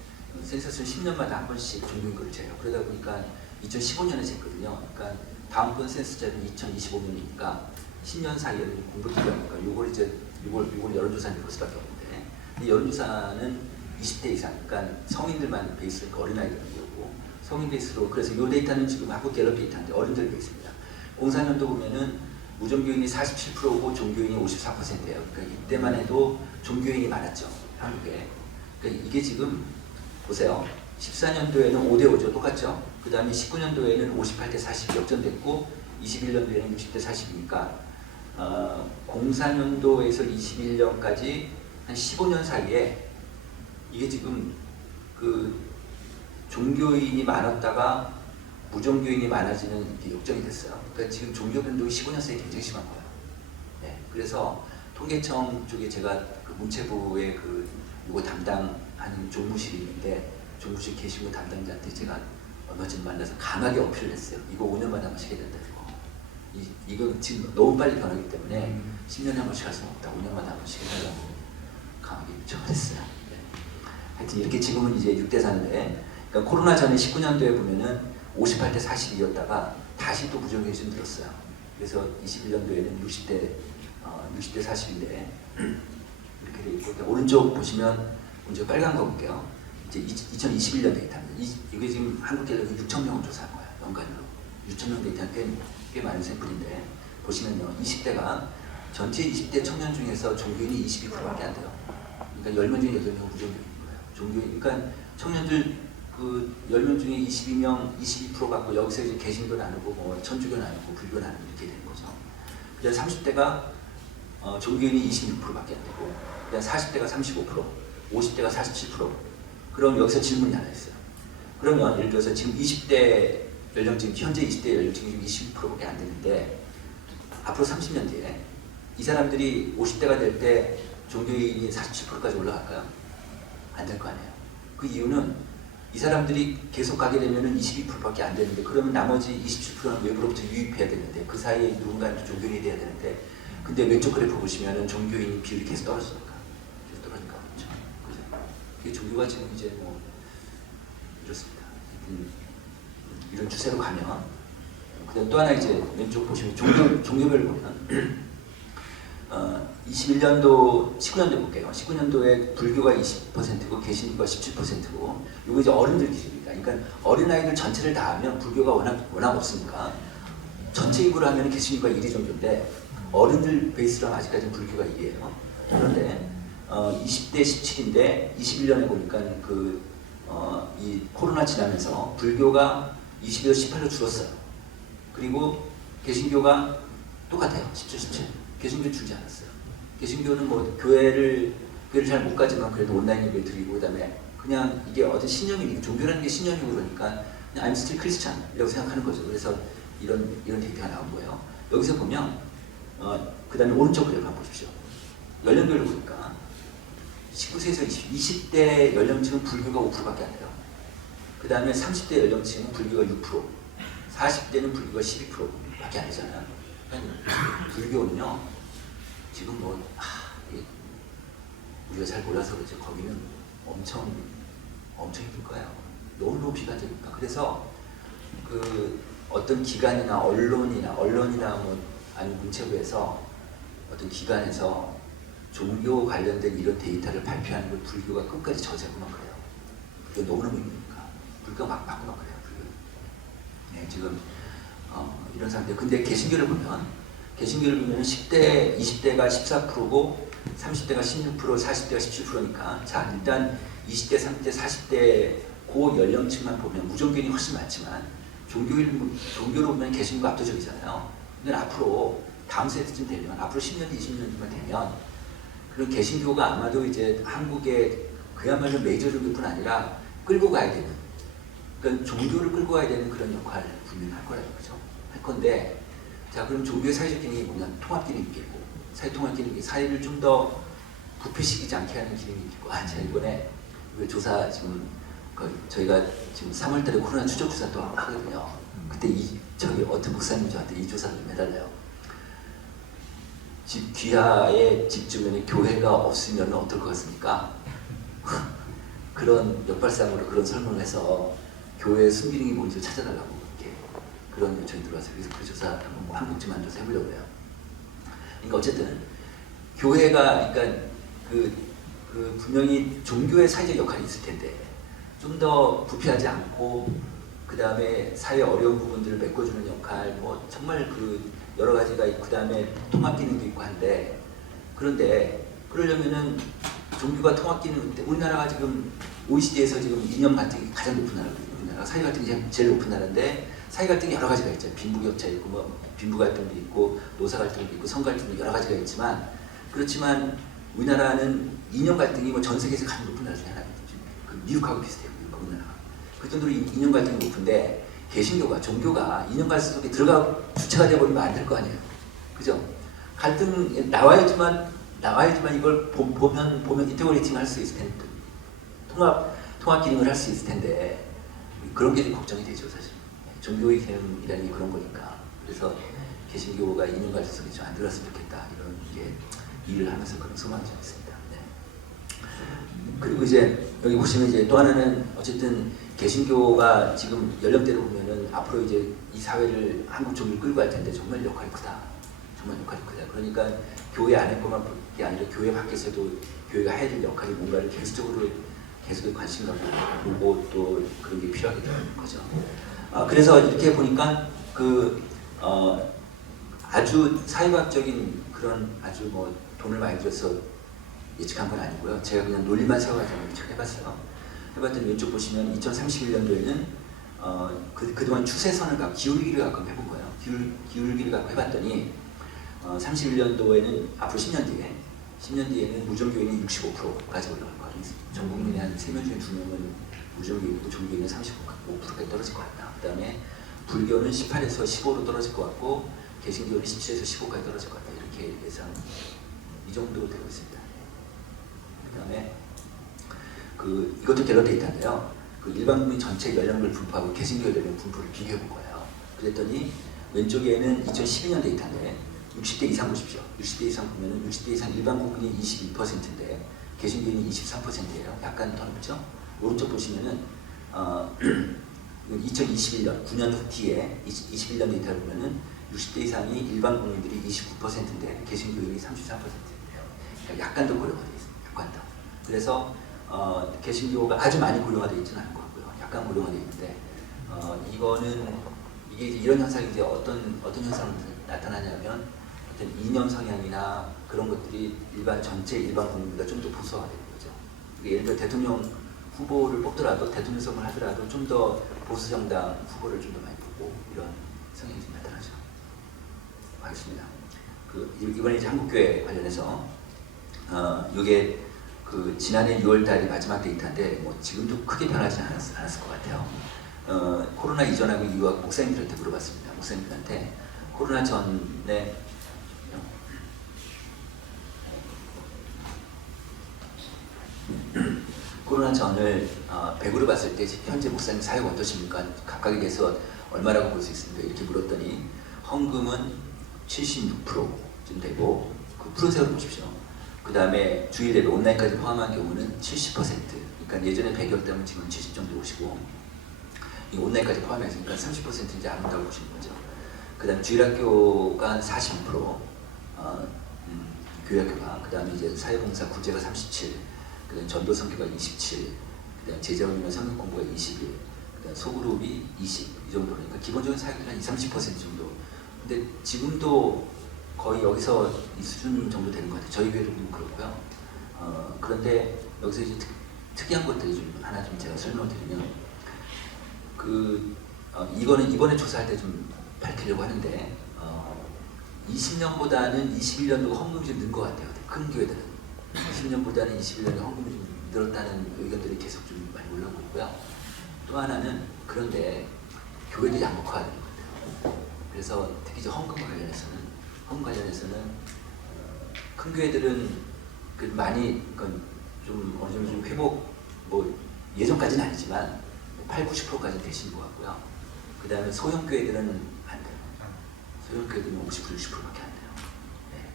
센서스는 10년마다 한 번씩 종교인구를 재요. 그러다 보니까 2015년에 쟀거든요. 그러니까 다음번 센서스는 2025년이니까 10년 사이에는 공부 기간이니까 요걸 여론조사는 볼 수밖에 없는데, 이 여론조사는 20대 이상, 그러니까 성인들만 베이스니까 어린아이들은 모르고, 성인 베이스로, 그래서 이 데이터는 지금 한국 갤럽 데이터인데 어린들 베이스입니다. 04년도 보면은 무종교인이 47%고 종교인이 54%예요. 그러니까 이때만 해도 종교인이 많았죠, 한국에. 그러니까 이게 지금 보세요. 14년도에는 5대5죠, 똑같죠. 그 다음에 19년도에는 58대 40 역전됐고 21년도에는 60대 40이니까 04년도에서 21년까지 한 15년 사이에 이게 지금 그 종교인이 많았다가 무종교인이 많아지는 역전이 됐어요. 그러니까 지금 종교 변동이 15년 사이에 굉장히 심한 거예요. 네, 그래서 통계청 쪽에 제가 그 문체부의 이거 담당하는 종무실이 있는데 종무실 게시물 담당자한테 제가 얼마 전에 만나서 강하게 어필을 했어요. 이거 5년마다 한 번씩 해야 된다. 이거 지금 너무 빨리 변하기 때문에 10년에 한 번씩 할 수는 없다. 5년마다 한 번씩 해달라고 강하게 요청을 했어요. 네. 하여튼 이렇게 지금은 이제 6대 4인데, 그러니까 코로나 전에 19년도에 보면은 58대 40이었다가 다시 또 무종교인이 좀 늘었어요. 그래서 21년도에는 60대 40인데 이렇게 돼 있고, 오른쪽 보시면 먼저 빨간 거 볼게요. 이제 2021년 데이터입니다. 이게 지금 한국갤럽이 6,000명을 조사한 거예요. 연간으로 6,000명 데이터는 꽤 많은 샘플인데 보시면요, 20대가 전체 20대 청년 중에서 종교인이 22%밖에 안 돼요. 그러니까 10명 중에 8명은 무종교인인 거예요. 종교인, 그러니까 청년들 그 10명 중에 22명, 22% 갖고 여기서 이제 개신교 나누고 뭐 천주교 나누고 불교 나누고 이렇게 되는 거죠. 그다음 30대가 종교인이 26%밖에 안 되고, 그다음 40대가 35%, 50대가 47%. 그럼 여기서 질문이 하나 있어요. 그러면 예를 들어서 지금 20대 연령층, 현재 20대 연령층이 지금 22%밖에 안 되는데 앞으로 30년 뒤에 이 사람들이 50대가 될 때 종교인이 47%까지 올라갈까요? 안 될 거 아니에요. 그 이유는 이 사람들이 계속 가게 되면 22%밖에 안 되는데, 그러면 나머지 27%는 외부로부터 유입해야 되는데, 그 사이에 누군가는 종교인이 돼야 되는데, 근데 왼쪽 그래프 보시면 종교인 비율이 계속 떨어지니까. 계속 떨어지니까 그렇죠. 그죠? 그게 종교가 지금 이제 뭐 이렇습니다. 이런 추세로 가면, 그다음 또 하나 이제 왼쪽 보시면 종교별로 보면 21년도, 19년도 볼게요. 19년도에 불교가 20%고 개신교가 17%고, 이거 이제 어른들 기준입니다. 그러니까 어린아이들 전체를 다 하면 불교가 워낙 없으니까 전체 인구를 하면 개신교가 1위 정도인데 어른들 베이스로 하면 아직까지는 불교가 2위예요. 그런데 20대 17인데 21년에 보니까 이 코로나 지나면서 불교가 20에서 18로 줄었어요. 그리고 개신교가 똑같아요. 17, 17. 개신교 줄지 않았어요. 개신교는 뭐 교회를 잘 못 가지만 그래도 온라인 예배를 드리고, 그다음에 그냥 이게 어떤 신념이, 종교라는 게 신념이고 그러니까 그냥 I'm still Christian 이라고 생각하는 거죠. 그래서 이런 데이터가 나온 거예요. 여기서 보면 그다음에 오른쪽 그래프 한번 보십시오. 연령별로 보니까 19세에서 20대 연령층은 불교가 5%밖에 안 돼요. 그 다음에 30대 연령층은 불교가 6%, 40대는 불교가 12%밖에 안 되잖아요. 불교는요, 지금 우리가 잘 몰라서 그렇죠. 거기는 엄청 힘들 거예요. 너무 비관적이니까. 그래서 어떤 기관이나 언론이나 뭐 아니면 문체부에서 어떤 기관에서 종교 관련된 이런 데이터를 발표하는 걸 불교가 끝까지 저지하고만 그래요. 불교 너무너무 힘드니까. 불교가 막 그래요. 불교. 네, 지금 이런 상태. 근데 개신교를 보면 10대, 20대가 14%고 30대가 16%, 40대가 17%니까 자, 일단 20대, 30대, 40대 그 연령층만 보면 무종교인이 훨씬 많지만 종교로 보면 개신교가 압도적이잖아요. 근데 앞으로 다음 세대쯤 되면, 앞으로 10년 뒤, 20년 뒤만 되면 그런 개신교가 아마도 이제 한국의 그야말로 메이저 종교뿐 아니라 끌고 가야 되는 그러니까 종교를 끌고 가야 되는 그런 역할을 분명히 할 거라고 그죠? 할 건데, 자 그럼 종교의 사회적 기능이 뭐냐? 통합 기능이 있겠고, 사회 통합 기능이 사회를 좀 더 부패시키지 않게 하는 기능이 있고, 제가 이번에 그 조사 지금 저희가 지금 3월달에 코로나 추적 조사 또 하거든요. 그때 저기 어떤 목사님 저한테 이 조사를 매달려요. 집 귀하의 집 주변에 교회가 없으면 어떨 것 같습니까? 그런 역발상으로 그런 설명을 해서 교회의 순기능이 뭔지 찾아달라고 이렇게 그런 요청이 들어왔어요. 그래서 그 조사 한번 한국지 만들어서 해보려고 해요. 그러니까 어쨌든 교회가 그러니까 그 분명히 종교의 사회적 역할이 있을 텐데 좀 더 부패하지 않고 그 다음에 사회 어려운 부분들을 메꿔주는 역할 뭐 정말 그 여러 가지가 있고 그 다음에 통합 기능도 있고 한데 그런데 그러려면은 종교가 통합 기능 우리나라가 지금 OECD에서 지금 이념 갈등이 가장 높은 나라거든요. 우리나라가 사회 갈등이 제일 높은 나라인데 사회 갈등이 여러 가지가 있죠. 빈부격차 있고 뭐 빈부 갈등도 있고 노사 갈등도 있고 성 갈등도 여러 가지가 있지만 그렇지만 우리나라는 이념 갈등이 뭐 전 세계에서 가장 높은 나라 중에 하나거든요. 그 미국하고 비슷해요. 우리나라가. 그 정도로 이념 갈등이 높은데 개신교가 종교가 이념 갈등 속에 들어가 주체가 되어버리면 안 될 거 아니에요. 그죠? 갈등 나와야지만 이걸 보면 인테그레이팅 할 수 있을 텐데 통합 기능을 할 수 있을 텐데 그런 게 좀 걱정이 되죠 사실. 종교의 기능이라는 게 그런 거니까. 그래서 개신교가 이념 갈등 속에 좀 안 들어갔으면 좋겠다 이런 게 일을 하면서 그런 소망이 좀 있습니다. 네. 그리고 이제 여기 보시면 이제 또 하나는 어쨌든 개신교가 지금 연령대로 보면은 앞으로 이제 이 사회를 한국 종교를 끌고 갈 텐데 정말 역할이 크다. 정말 역할이 크다. 그러니까 교회 안에 것만 볼 게 아니라 교회 밖에서도 교회가 해야 될 역할이 뭔가를 계속 관심 갖고 보고 또 그런 게 필요하게 되는 거죠. 그래서 이렇게 보니까 아주 사회과학적인 그런 아주 뭐 돈을 많이 들여서 예측한 건 아니고요. 제가 그냥 논리만 세워가지고 해봤어요. 해봤더니 왼쪽 보시면 2031년도에는 그동안 추세선을 기울기를 갖고 해본 거예요. 기울기를 갖고 해봤더니 31년도에는 앞으로 10년 뒤에는 무종교인이 65%까지 올라갈 거예요. 전 국민의 한 3명 중에 2명은 무종교인이고 종교인은 35%까지 떨어질 것 같다. 그 다음에 불교는 18에서 15로 떨어질 것 같고 개신교는 17에서 15까지 떨어질 것 같다. 이렇게 예상 이 정도 되고 있습니다. 그 다음에 이것도 갤러 데이터인데요. 일반 국민 전체 연령별 분포하고 개신교 연령 분포를 비교해 본 거예요. 그랬더니 왼쪽에는 2012년 데이터인데 60대 이상 보십시오. 60대 이상 보면은 60대 이상 일반 국민이 22%인데 개신교인이 23%예요. 약간 더 높죠? 오른쪽 보시면은 2021년 9년 뒤에 21년 데이터를 보면은 60대 이상이 일반 국민들이 29%인데 개신교인이 33%예요. 그러니까 약간 더 고령화되어 있습니다. 약간 더. 그래서 개신교가 아주 많이 고령화되어 있지는 않은 것 같고요. 약간 고령화되어 있는데 이게 이런 현상이 이제 어떤 현상으로 나타나냐면 어떤 이념 성향이나 그런 것들이 전체 일반 국민보다 좀 더 보수화되는 거죠. 예를 들어 대통령 후보를 뽑더라도 대통령 선거를 하더라도 좀 더 보수 정당 후보를 좀 더 많이 뽑고 이런 성향이 좀 나타나죠. 알겠습니다. 이번에 이제 한국교회 관련해서 이게 지난해 6월달이 마지막 데이터인데 뭐 지금도 크게 변하지 않았을 것 같아요. 코로나 이전하고 이후하고 목사님들한테 물어봤습니다. 목사님들한테 코로나 전에 코로나 전을 100으로 봤을 때 현재 목사님 사역 어떠십니까? 각각에 대해서 얼마라고 볼 수 있습니까? 이렇게 물었더니 헌금은 76%쯤 되고 그 프로세로 보십시오. 그 다음에 주일 예배 온라인까지 포함한 경우는 70%. 그러니까 예전에 100이었다면 지금 70 정도 오시고 이 온라인까지 포함해서 그러니까 30% 이제 안 온다고 보시는 거죠. 그 다음 주일학교가 42%, 교회학교가 그 다음에 이제 사회봉사 구제가 37, 그 다음 전도 선교가 27, 그 다음 제자운이나 성경 공부가 21, 그 다음 소그룹이 20 이 정도. 그러니까 기본적인 사역들은 한 20, 30% 정도. 근데 지금도 거의 여기서 이 수준 정도 되는 것 같아요. 저희 교회도 그렇고요. 그런데 여기서 이제 특이한 것들이 좀 하나 좀 제가 설명을 드리면 이거는 이번에 조사할 때 좀 밝히려고 하는데 20년보다는 21년도가 헌금이 좀 는 것 같아요. 큰 교회들은 20년보다는 21년에 헌금이 좀 늘었다는 의견들이 계속 좀 많이 올라오고 있고요. 또 하나는 그런데 교회도 양극화되는 것 같아요. 그래서 특히 이제 헌금 관련해서는 큰 교회들은 그 많이 좀 어느 정도 좀 회복 뭐 예전까지는 아니지만 80~90%까지 되신 것 같고요. 그 다음에 소형 교회들은 안 돼요. 소형 교회들은 50~60%밖에 안 돼요. 네.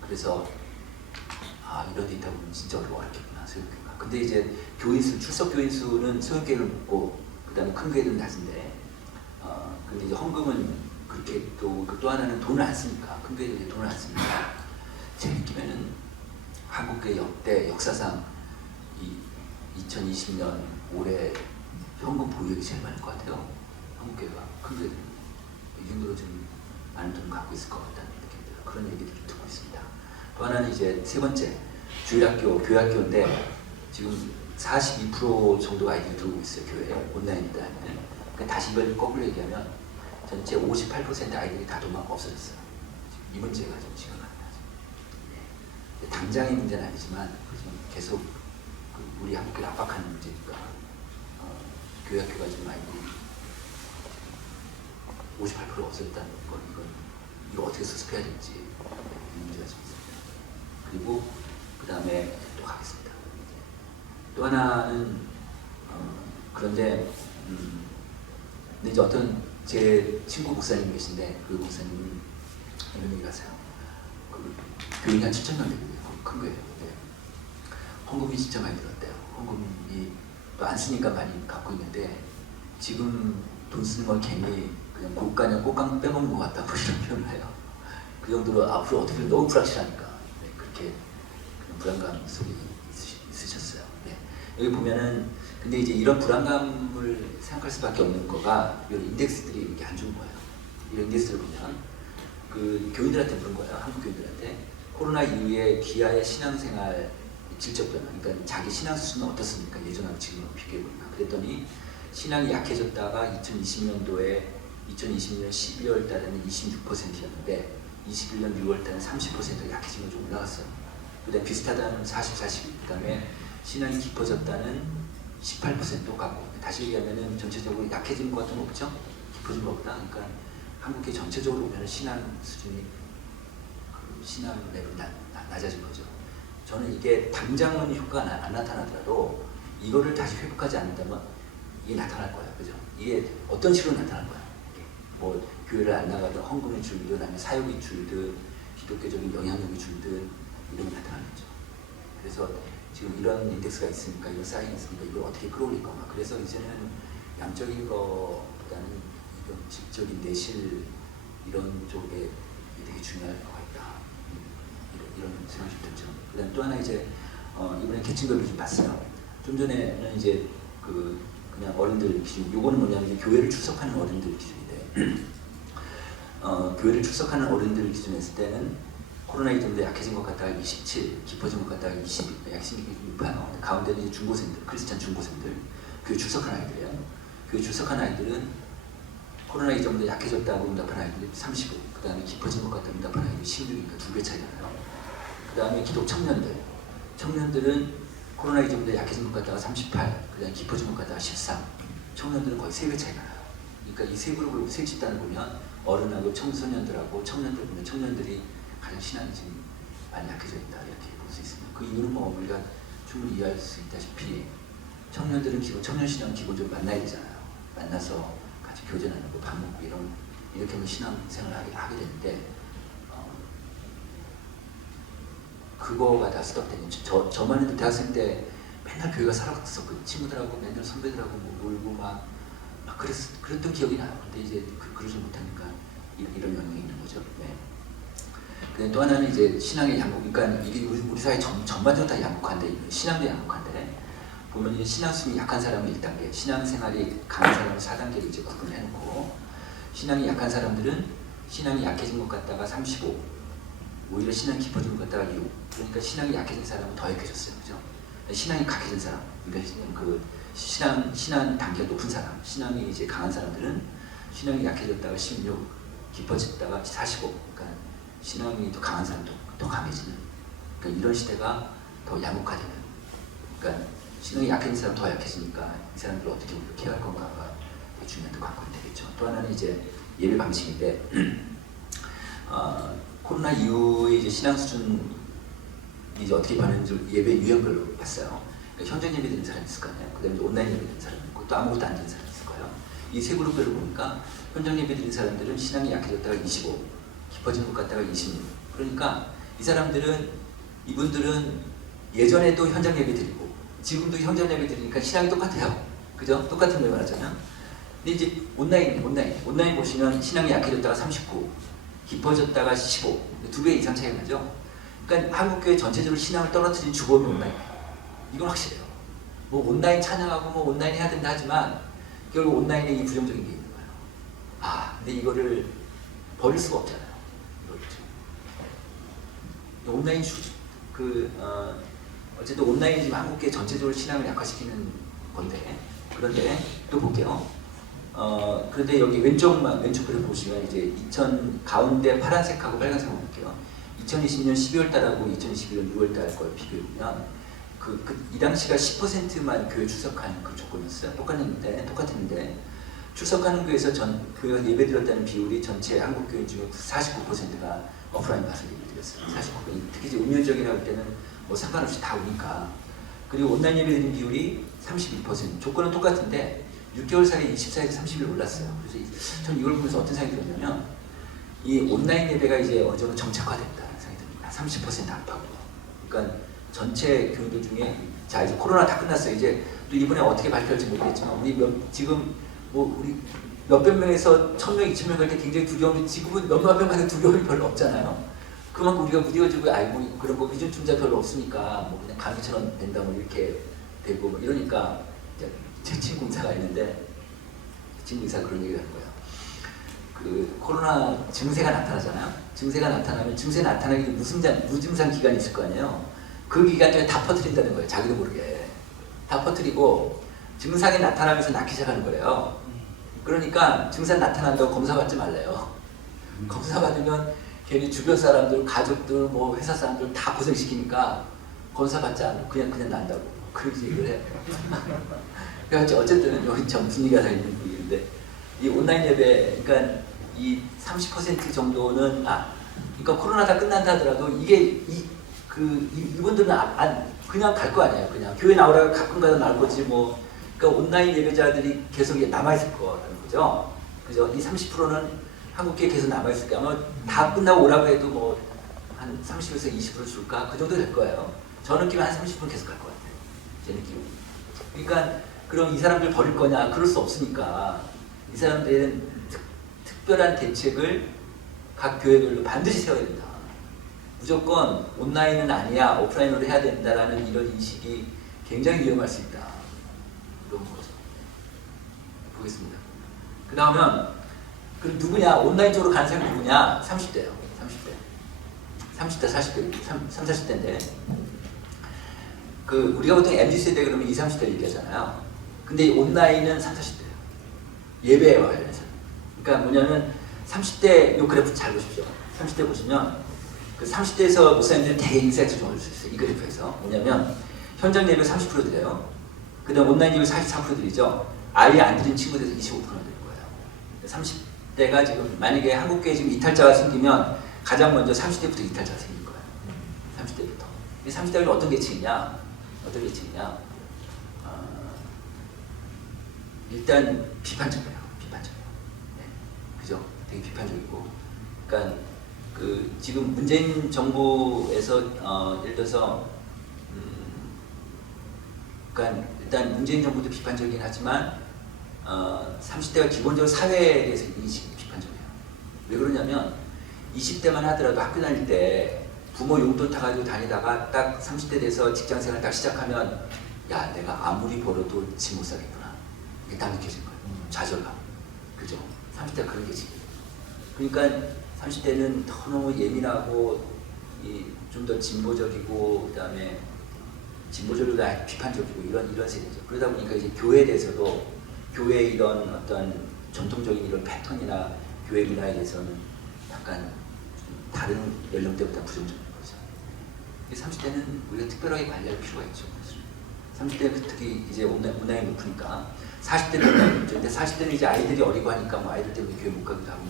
그래서 이런 데 있다 보면 진짜 어렵겠구나, 소형 교회가. 근데 이제 출석 교인 수는 소형 교회를 먹고 그 다음에 큰 교회들은 낮은데 근데 이제 헌금은 그렇게 또 하나는 돈을 안 쓰니까, 큰 교회들이 돈을 안 쓰니까 제 느낌에는 한국교회 역사상 2020년 올해 현금 보유액이 제일 많을 것 같아요. 한국교회가, 큰 교회들은 이 정도로 좀 많은 돈을 갖고 있을 것 같다는 느낌이 들어요. 그런 얘기들을 듣고 있습니다. 또 하나는 이제 세 번째, 주일학교, 교회학교인데 지금 42% 정도 아이들이 들어오고 있어요. 교회에 온라인이다. 그러니까 다시 이걸 거꾸로 얘기하면 전체 58% 아이들이 다 없어졌어요. 이 문제가 좀 심각합니다. 네. 당장의 문제는 아니지만 계속 우리 한국교를 압박하는 문제니까 교회학교가 지금 아이들이 58% 없어졌다는 건 이거 어떻게 수습해야 될지 문제가 좀 있습니다. 그리고 그 다음에 또 가겠습니다. 또 하나는 그런데 근데 이제 어떤 제 친구 목사님 계신데 그 목사님은 이런 얘기 하세요. 교인이 한 7,000명 되거든요. 큰 거예요. 네. 헌금이 진짜 많이 들었대요. 헌금이 또 안 쓰니까 많이 갖고 있는데 지금 돈 쓰는 건 괜히 그냥 꽃감 빼먹는 것 같다, 뭐 이런 표현을 해요. 그 정도로 앞으로 어떻게 너무 불확실하니까 네, 그렇게 불안감 속에 있으셨어요. 네. 여기 보면은 근데 이제 이런 불안감을 생각할 수밖에 없는 거가 이런 인덱스들이 이렇게 안 좋은 거예요. 이런 인덱스를 보면 그 교인들한테 물은 거예요. 한국 교인들한테 코로나 이후에 기아의 신앙생활 질적 변화, 그러니까 자기 신앙 수준은 어떻습니까? 예전하고 지금하고 비교해보니까. 그랬더니 신앙이 약해졌다가 2020년 12월 달에는 26%였는데 21년 6월 달에는 30% 약해진 건 좀 올라갔어요. 그 다음에 비슷하다는 40, 그 다음에 신앙이 깊어졌다는 18% 똑같고, 다시 얘기하면 전체적으로 약해진 것 같은 거 없죠? 깊어진 것보다. 그러니까 한국의 전체적으로 보면 신앙 수준이 신앙 레벨이 낮아진 거죠. 저는 이게 당장은 효과가 안 나타나더라도 이거를 다시 회복하지 않는다면 이게 나타날 거예요. 그죠? 이게 어떤 식으로 나타날 거예요. 뭐 교회를 안 나가든 헌금이 줄든 아니면 사역이 줄든 기독교적인 영향력이 줄든 이런 게 나타나겠죠. 그래서 지금 이런 인덱스가 있으니까, 이런 사인이 있으니까 이걸 어떻게 끌어올릴 건가. 그래서 이제는 양적인 거보다는 이런 질적인 내실 이런 쪽에 되게 중요할 것 같다. 이런 생각이 좀 들죠. 그다음 또 하나 이제 이번에 계층별로 좀 봤어요. 좀 전에는 이제 그냥 어른들 기준, 요거는 뭐냐면 이제 교회를 출석하는 어른들 기준인데 교회를 출석하는 어른들 기준으로 했을 때는 코로나 이전에 약해진 것 같다가 27, 깊어진 것 같다가 20, 약해진 게 6%. 가운데는 이제 중고생들, 크리스찬 중고생들, 교회 출석한 아이들이에요. 교회 출석한 아이들은 코로나 이전보다 약해졌다고 응답한 아이들이 35, 그 다음에 깊어진 것 같다고 응답한 아이들이 16이니까 2배 차이가 나요. 그 다음에 기독 청년들은 코로나 이전보다 약해진 것 같다가 38, 그 다음에 깊어진 것 같다가 13. 청년들은 거의 3배 차이가 나요. 그러니까 이 세 그룹을, 세 집단을 보면 어른하고 청소년들하고 청년들 보면 청년들이 가장 신앙이 지금 많이 약해져 있다, 이렇게 볼 수 있습니다. 그 이유는 뭐 우리가 충분히 이해할 수 있다시피 청년들은 청년 신앙은 기본적으로 만나야 되잖아요. 만나서 같이 교제 나누고 밥 먹고 이렇게 하면 신앙생활을 하게 되는데 그거가 다 스톱되는. 저만 해도 대학생 때 맨날 교회가 살았었거든요. 친구들하고 맨날 선배들하고 뭐 놀고 막 그랬던 기억이 나요. 근데 이제 그러지 못하니까 이런 영향이 있는 거죠. 네. 근데 또 하나는 이제 신앙의 양극, 그러니까 이게 우리 사회 전반적으로 다 양극화인데, 신앙도 양극화인데, 보면 이제 신앙 수준이 약한 사람은 1단계, 신앙생활이 강한 사람은 4단계로 이제 구분해놓고, 신앙이 약한 사람들은 신앙이 약해진 것 같다가 35, 오히려 신앙이 깊어진 것 같다가 6. 그러니까 신앙이 약해진 사람은 더 약해졌어요. 그죠? 신앙이 강해진 사람, 그러니까 신앙 단계가 높은 사람, 신앙이 이제 강한 사람들은 신앙이 약해졌다가 16, 깊어졌다가 45. 그러니까 신앙이 더 강한 사람도 더 강해지는. 그러니까 이런 시대가 더 양극화되는. 그러니까 신앙이 약해진 사람 더 약해지니까 이 사람들을 어떻게 우리가 케어할 건가가 중요한 또 관건이 되겠죠. 또 하나는 이제 예배 방식인데 코로나 이후에 이제 신앙 수준이 이제 어떻게 변했는지 예배 유형별로 봤어요. 그러니까 현장 예배 드리는 사람이 있을 거 아니에요. 그다음에 온라인 예배 드리는 사람이 있고 또 아무것도 안 드리는 사람이 있을 거예요. 이 세 그룹별로 보니까 현장 예배 드리는 사람들은 신앙이 약해졌다가 25, 깊어진 것 같다가 26. 그러니까 이 사람들은 이분들은 예전에도 현장 예배 드리고 지금도 현장 예배 드리니까 신앙이 똑같아요. 그죠? 똑같은 걸 말하잖아요. 근데 이제 온라인 보시면 신앙이 약해졌다가 39, 깊어졌다가 15, 2배 이상 차이가 나죠. 그러니까 한국교회 전체적으로 신앙을 떨어뜨린 주범이 온라인이에요. 이건 확실해요. 뭐 온라인 찬양하고 뭐 온라인 해야 된다 하지만 결국 온라인에 이 부정적인 게 있는 거예요. 근데 이거를 버릴 수가 없잖아요. 온라인 어쨌든 온라인이 지금 한국교회 전체적으로 신앙을 약화시키는 건데, 그런데 또 볼게요. 그런데 여기 왼쪽만 왼쪽을 보시면 이제 가운데 파란색하고 빨간색을 볼게요. 2020년 12월 달하고 2021년 6월 달 걸 비교해 보면 이 당시가 10%만 교회 출석하는 그 조건이었어요. 똑같았는데 출석하는 교회에서 교회가 예배드렸다는 비율이 전체 한국 교인 중에 49%가 오프라인 가서 예배드렸어요. 49%. 특히 이제 음료적이라고 할 때는 뭐 상관없이 다 오니까. 그리고 온라인 예배드린 비율이 32%. 조건은 똑같은데 6개월 사이에 24에서 30일 올랐어요. 그래서 전 이걸 보면서 어떤 생각이 들었냐면 이 온라인 예배가 이제 어느 정도 정착화됐다는 생각이 듭니다. 30% 안팎으로. 그러니까 전체 교인들 중에 자 이제 코로나 다 끝났어요. 이제 또 이번에 어떻게 발표할지 모르겠지만 지금 우리 몇백 명에서 1000명, 2000명 갈 때 굉장히 두려움이 지금은 몇만 명 가는 두려움이 별로 없잖아요. 그만큼 우리가 무뎌지고 그런 거 위중증자 별로 없으니까 뭐 그냥 감기처럼 된다 뭐 이렇게 되고 뭐 이러니까 제 친구 의사가 있는데 친구 의사가 그런 얘기를 하는 거예요. 그 코로나 증세가 나타나잖아요. 증세가 나타나면 증세 나타나기 무증상 기간이 있을 거 아니에요. 그 기간 중에 다 퍼뜨린다는 거예요. 자기도 모르게 다 퍼뜨리고 증상이 나타나면서 낫기 시작하는 거예요. 그러니까 증상 나타난다고 검사 받지 말래요. 검사 받으면 괜히 주변 사람들, 가족들, 뭐 회사 사람들 다 고생시키니까 검사 받지 않고 그냥 난다고 그렇게 얘기를 해요. 그래서 어쨌든 여기 전 분위기가 다 있는 분위기인데 이 온라인 예배, 그러니까 이 30% 정도는 그러니까 코로나 다 끝난다 하더라도 이게 이분들은 그냥 갈 거 아니에요. 그냥 교회 나오라고 가끔 가다 나올 거지 뭐. 그러니까 온라인 예배자들이 계속 남아있을 거라는 거죠. 그죠? 이 30%는 한국교회 계속 남아있을 거야. 아마 다 끝나고 오라고 해도 뭐 한 30에서 20% 줄까? 그 정도 될 거예요. 저 느낌은 한 30% 계속 갈 것 같아요. 제 느낌은. 그러니까 그럼 이 사람들 버릴 거냐? 그럴 수 없으니까 이 사람들은 특별한 대책을 각 교회별로 반드시 세워야 된다. 무조건 온라인은 아니야, 오프라인으로 해야 된다라는 이런 인식이 굉장히 위험할 수 있다. 이런 거죠. 보겠습니다. 그 다음은 누구냐? 온라인 쪽으로 가는 사람이 누구냐? 30대요. 30대, 40대, 40대인데 우리가 보통 MZ세대 그러면 20, 30대를 얘기하잖아요. 근데 온라인은 30, 40대예요. 예배와 관련해서. 그러니까 뭐냐면 30대 요 그래프 잘 보십시오. 30대 보시면 30대에서 목사님들이 되게 인사이트 좀 얻을 수 있어요. 이 그래프에서. 뭐냐면 현장 예배 30% 드려요. 그 다음 온라인 예배 44% 드리죠. 아예 안 드린 친구들에서 25% 드릴 거예요. 30대가 지금 만약에 한국교회에 지금 이탈자가 생기면 가장 먼저 30대부터 이탈자가 생길 거예요. 30대부터. 이 30대가 어떤 계층이냐? 일단 비판적이에요. 네. 그죠? 되게 비판적이고. 그러니까 지금 문재인 정부에서 예를 들어서 그러니까 일단 문재인 정부도 비판적이긴 하지만 30대가 기본적으로 사회에 대해서 인식이 비판적이에요. 왜 그러냐면 20대만 하더라도 학교 다닐 때 부모 용돈 타가지고 다니다가 딱 30대 돼서 직장생활 딱 시작하면 야 내가 아무리 벌어도 지 못 살겠구나. 이게 딱 느껴진 거예요. 좌절감. 그죠? 30대가 그런 게 지금. 그러니까 30대는 너무 예민하고 좀 더 진보적이고 그다음에 진보적이고 비판적이고 이런 세대죠. 그러다 보니까 이제 교회에 대해서도 교회의 이런 어떤 전통적인 이런 패턴이나 교회 문화에 대해서는 약간 다른 연령대보다 부정적인 거죠. 30대는 우리가 특별하게 관리할 필요가 있죠. 30대는 특히 이제 온라인이 높으니까 40대 된다는 거죠. 근데 40대는 이제 아이들이 어리고 하니까 뭐 아이들 때문에 교회 못 가기도 하고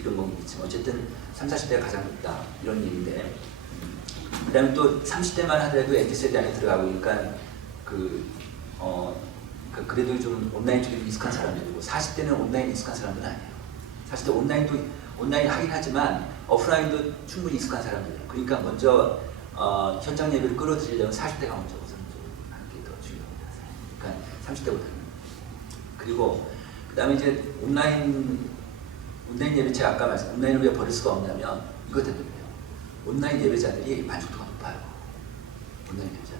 이런 건 있지만 어쨌든 30, 40대가 가장 높다 이런 얘기인데 그 다음에 또 30대만 하더라도 MZ세대 안에 들어가고 그러니까 그래도 좀 온라인 쪽에 익숙한 사람들이고 40대는 온라인 익숙한 사람들은 아니에요. 40대 온라인 하긴 하지만 오프라인도 충분히 익숙한 사람들이에요. 그러니까 먼저 현장 예배를 끌어들이려면 40대가 먼저 우선 좀 하는 게 더 중요합니다. 그러니까 30대보다는. 그리고 그 다음에 이제 온라인 예배 제가 아까 말씀 온라인을 왜 버릴 수가 없냐면 이것 때문에요. 온라인 예배자들이 만족도가 높아요. 온라인 예배자들이.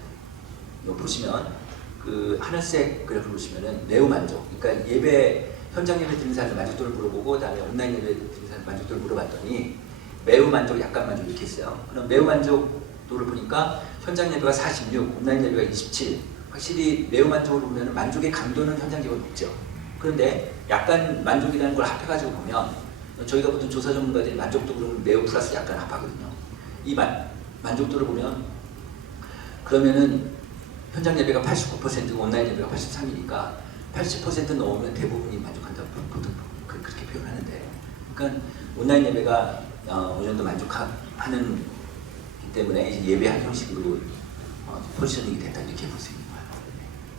이거 보시면 그 하늘색 그래프를 보시면은 매우 만족. 그러니까 예배 현장 예배 드리는 사람들 만족도를 물어보고 그다음에 온라인 예배 드리는 사람들 만족도를 물어봤더니 매우 만족, 약간 만족 이렇게 있어요. 그럼 매우 만족도를 보니까 현장 예배가 46, 온라인 예배가 27. 확실히 매우 만족을 보면 만족의 강도는 현장 예배가 높죠. 그런데 약간 만족이라는 걸 합해가지고 보면 저희가 보통 조사 전문가들이 만족도 그러면 매우 플러스 약간 합하거든요. 이 만족도를 보면 그러면은 현장 예배가 89%고 온라인 예배가 83이니까 80% 넘으면 대부분이 만족한다고 보통 그렇게 표현하는데 그러니까 온라인 예배가 어느 정도 만족하는 기 때문에 이제 예배한 형식으로 포지셔닝이 됐다 이렇게 볼 수 있는 거예요.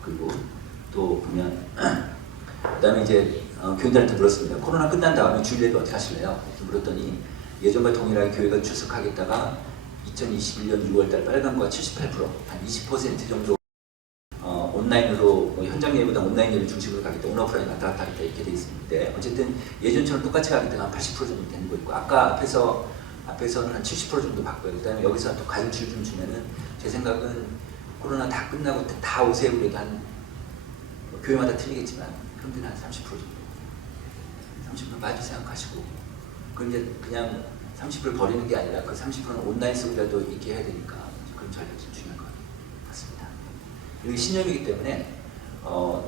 그리고 또 보면 그 다음에 이제 교인들한테 물었습니다. 코로나 끝난 다음에 주일 예배 어떻게 하실래요? 물었더니 예전과 동일하게 교회가 출석하겠다가 2021년 6월달 빨간과 78%, 한 20% 정도 온라인으로 현장 예배보다 온라인 예배 중심으로 가겠다, 온오프라인 왔다 갔다 하겠다 이렇게 돼 있는데 어쨌든 예전처럼 똑같이 가겠다 한 80% 정도 되는 거 있고 아까 앞에서는 한 70% 정도 봤고요. 그다음에 여기서 또 가중치를 좀 주면은 제 생각은 코로나 다 끝나고 다 오세요 그래도 한 교회마다 틀리겠지만 평균 한 30% 정도, 30% 많이 생각하시고 그런데 그냥 30%를 버리는 게 아니라 그 30%는 온라인 속이라도 있게 해야 되니까 그런 전략이 좀 중요한 것 같습니다. 이게 신념이기 때문에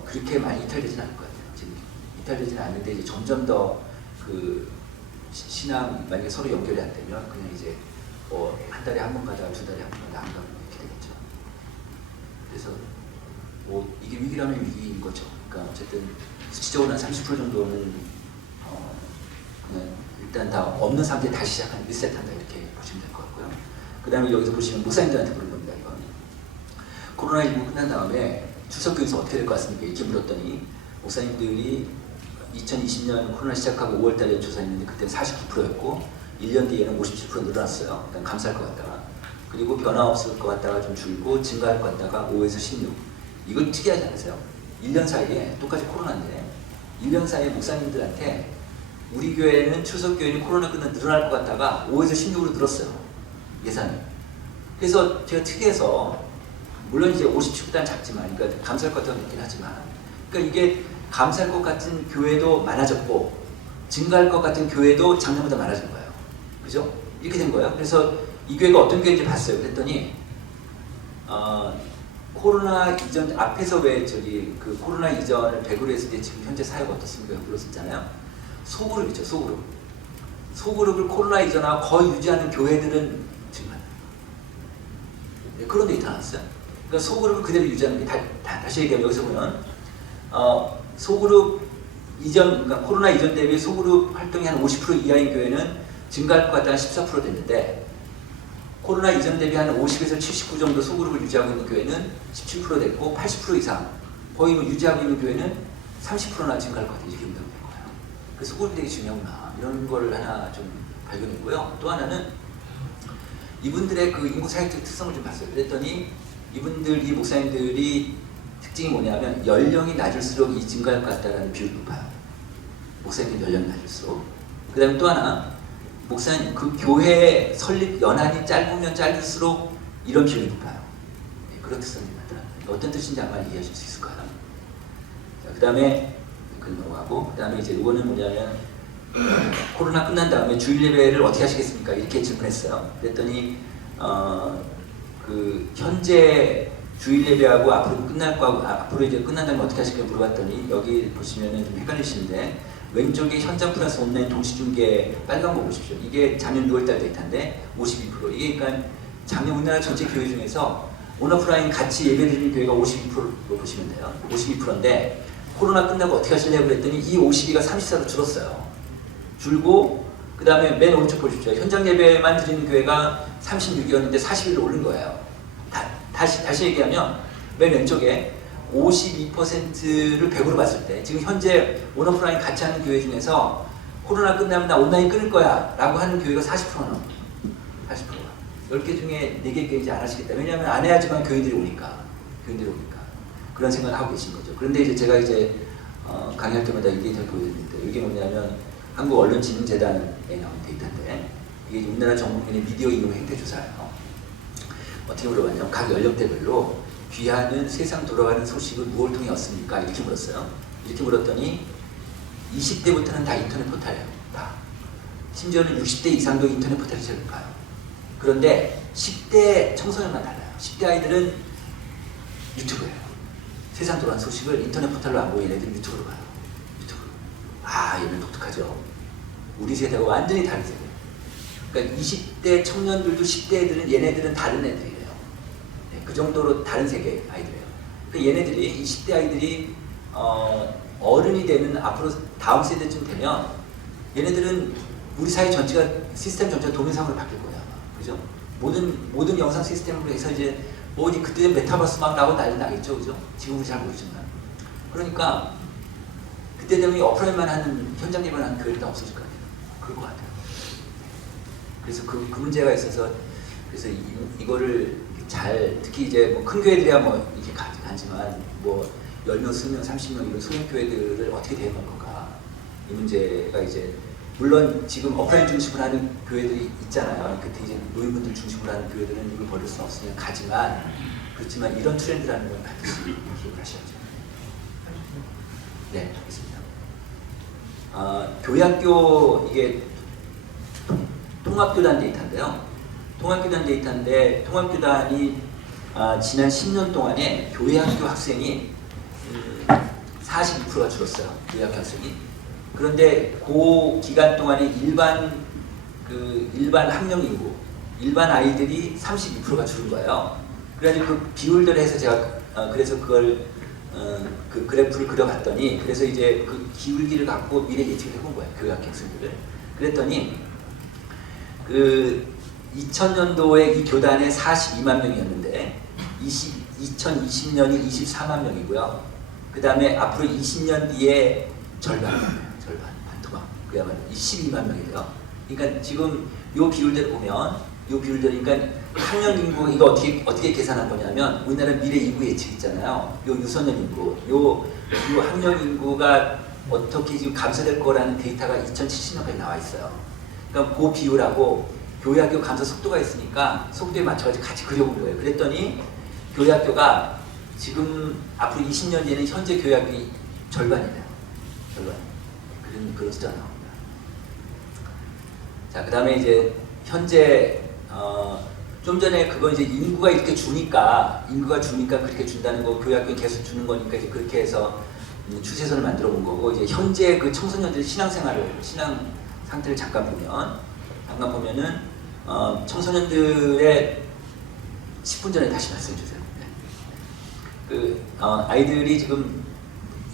그렇게 많이 이탈되진 않을 것 같아요. 지금 이탈되지는 않는데 이제 점점 더 그 신앙 만약에 서로 연결이 안 되면 그냥 이제 한 달에 한 번 가다가 두 달에 한 번 가다가 안 가고 이렇게 되겠죠. 그래서 이게 위기라면 위기인 거죠. 그러니까 어쨌든 수치적으로 한 30% 정도는 그냥 일단 다 없는 상태에 다시 시작하는 리셋한다 이렇게 보시면 될 것 같고요. 그 다음에 여기서 보시면 목사님들한테 물은 겁니다. 이건 코로나19 끝난 다음에 추석교회에서 어떻게 될 것 같습니까? 이렇게 물었더니 목사님들이 2020년 코로나 시작하고 5월달에 조사했는데 그때는 49%였고 1년 뒤에는 57% 늘어났어요. 일단 감사할 것 같다가 그리고 변화 없을 것 같다가 좀 줄고 증가할 것 같다가 5에서 16. 이건 특이하지 않으세요? 1년 사이에 똑같이 코로나인데 1년 사이에 목사님들한테 우리 교회는 추석교회는 코로나 끝나면 늘어날 것 같다가 5에서 16으로 늘었어요. 예산이. 그래서 제가 특이해서 물론 이제 57보다는 작지만 그러니까 감사할 것 같다고 느끼긴 하지만 그러니까 이게 감사할 것 같은 교회도 많아졌고 증가할 것 같은 교회도 작년보다 많아진 거예요. 그죠? 이렇게 된 거예요. 그래서 이 교회가 어떤 교회인지 봤어요. 그랬더니 코로나 이전 앞에서 왜 그 코로나 이전을 100으로 했을 때 지금 현재 사회가 어떻습니까? 물었었잖아요. 소그룹이죠. 소그룹. 소그룹을 코로나 이전하고 거의 유지하는 교회들은 정말 그런 데 나타났어요. 그러니까 소그룹을 그대로 유지하는 게 다시 얘기하면 여기서 보면 소그룹 이전, 그러니까 코로나 이전 대비 소그룹 활동이 한 50% 이하인 교회는 증가할 것 같다는 14% 됐는데 코로나 이전 대비 한 50에서 79 정도 소그룹을 유지하고 있는 교회는 17% 됐고 80% 이상 거의 뭐 유지하고 있는 교회는 30%나 증가할 것 같아요. 이렇게 된다고 된 거예요. 그래서 소그룹이 되게 중요하구나 이런 걸 하나 좀 발견했고요. 또 하나는 이분들의 그 인구 사회적 특성을 좀 봤어요. 그랬더니 이 목사님들이 특징이 뭐냐면 연령이 낮을수록 이 증가할 것 같다는 비율이 높아요. 목사님들 연령이 낮을수록. 그 다음에 또 하나 목사님 그 교회 설립 연한이 짧으면 짧을수록 이런 비율이 높아요. 네, 그런 특성이 나타납니다. 어떤 뜻인지 아마 이해하실 수 있을 거예요. 그 다음에 넘어가고 그 다음에 이제 이거는 뭐냐면 코로나 끝난 다음에 주일 예배를 어떻게 하시겠습니까? 이렇게 질문했어요. 그랬더니 그 현재 주일 예배하고 앞으로 끝날 거하고 앞으로 이제 끝난 다음에 어떻게 하실까 물어봤더니 여기 보시면은 좀 헷갈리시는데 왼쪽에 현장 플러스 온라인 동시 중계 빨간 거 보십시오. 이게 작년 6월달 데이터인데 52%. 이게 그러니까 작년 우리나라 전체 교회 중에서 온오프라인 같이 예배드리는 교회가 52%로 보시면 돼요. 52%인데 코로나 끝나고 어떻게 하실래요? 그랬더니 이 52가 34로 줄었어요. 줄고 그 다음에 맨 오른쪽 보십시오. 현장 예배만 드리는 교회가 36이었는데 41로 오른 거예요. 다시 얘기하면 맨 왼쪽에 52%를 100으로 봤을 때 지금 현재 온오프라인 같이 하는 교회 중에서 코로나 끝나면 나 온라인 끊을 거야 라고 하는 교회가 40%는 40%가 10개 중에 4개 교회 이제 안 하시겠다. 왜냐하면 안 해야지만 교인들이 오니까 그런 생각을 하고 계신 거죠. 그런데 이제 제가 이제 강의할 때마다 이게 잘 보여드리는데 이게 뭐냐면 한국언론진흥재단에 나온 데이터인데 이게 우리나라 전국민의 미디어 이용 행태 조사예요. 어떻게 물어봤냐면 각 연령대별로 귀하는 세상 돌아가는 소식을 무엇을 통해 얻습니까? 이렇게 물었어요. 이렇게 물었더니 20대부터는 다 인터넷 포탈이에요. 다. 심지어는 60대 이상도 인터넷 포탈이 제일 높아요. 그런데 10대 청소년만 달라요. 10대 아이들은 유튜브예요. 세상 돌아가는 소식을 인터넷 포탈로 안 보이는 애들은 유튜브로 봐요. 유튜브로. 아, 얘는 독특하죠. 우리 세대가 완전히 다른 세대. 그러니까 20대 청년들도 10대 애들은 얘네들은 다른 애들이에요. 네, 그 정도로 다른 세계 아이들이에요. 그 얘네들이 20대 아이들이 어른이 되는 앞으로 다음 세대쯤 되면 얘네들은 우리 사회 전체가 시스템 전체가 동일상으로 바뀔 거예요. 그죠? 모든 영상 시스템으로 해서 이제 어디 그때 메타버스 막 나오고 난리 나겠죠, 그죠? 지금은 잘 모르지만. 그러니까 그때 되면 오프라인만 하는 현장 예배만 하는 교회가 없어질 거 아니에요. 그럴 것 같아요. 그래서 그 문제가 있어서 그래서 이거를 잘 특히 이제 뭐 큰 교회들이야 뭐 이렇게 가지만 뭐 10명, 20명, 30명 이런 소형 교회들을 어떻게 대응할 건가 이 문제가 이제 물론 지금 오프라인 중심으로 하는 교회들이 있잖아요. 그때 이제 노인분들 중심으로 하는 교회들은 이걸 버릴 수는 없으니까 가지만 그렇지만 이런 트렌드라는 건 반드시 기억을 하셔야죠. 네, 알겠습니다. 교회학교 이게 통합교단 데이터인데요. 통합교단이 지난 10년 동안에 교회학교 학생이 42%가 줄었어요. 교회학교 학생이. 그런데 그 기간 동안에 일반 학령 인구, 일반 아이들이 32%가 줄은 거예요. 그래가지고 그 비율들을 해서 제가 그래서 그걸 그 그래프를 그려봤더니 그래서 이제 그 기울기를 갖고 미래 예측을 해본 거예요. 교회학교 학생들을. 그랬더니 그 2000년도에 이 교단에 42만 명이었는데 2020년이 24만 명이고요. 그 다음에 앞으로 20년 뒤에 절반 반토막 그야말로 12만 명이 돼요. 그러니까 지금 요 비율대로 보면 그러니까 학년 인구 이거 어떻게 계산한 거냐면 우리나라 미래 인구 예측 있잖아요. 요 유소년 인구, 요 학년 인구가 어떻게 지금 감소될 거라는 데이터가 2070년까지 나와 있어요. 그러니까 그 비율하고 교회학교 감소 속도가 있으니까 속도에 맞춰가지고 같이 그려본 거예요. 그랬더니 교회학교가 지금 앞으로 20년 뒤에는 현재 교회학교의 절반이래요. 절반. 그런 숫자가 나옵니다. 자, 그 다음에 이제 현재 좀 전에 그건 이제 인구가 주니까 그렇게 준다는 거 교회학교에 계속 주는 거니까 이제 그렇게 해서 추세선을 만들어 본 거고 이제 현재 그 청소년들의 신앙 상태를 잠깐 보면은 청소년들의 10분 전에 다시 말씀해 주세요. 네. 아이들이 지금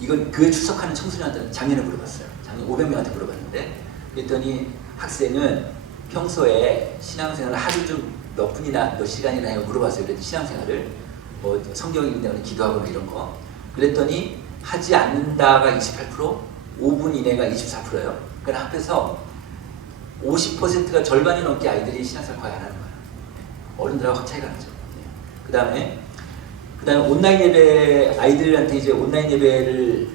이건 교회 출석하는 청소년한테 작년에 물어봤어요. 작년 500명한테 물어봤는데 그랬더니 학생은 평소에 신앙생활을 하루 좀 몇 분이나 몇 시간이나 해요 물어봤어요. 그랬더니 신앙생활을 뭐 성경 읽는다거나 기도하거나 이런 거 그랬더니 하지 않는다가 28%, 5분 이내가 24%예요. 그러니까 합해서 50%가 절반이 넘게 아이들이 신앙생활 거의 안 하는 거예요. 어른들하고 차이가 나죠. 그 다음에 온라인 예배 아이들한테 이제 온라인 예배를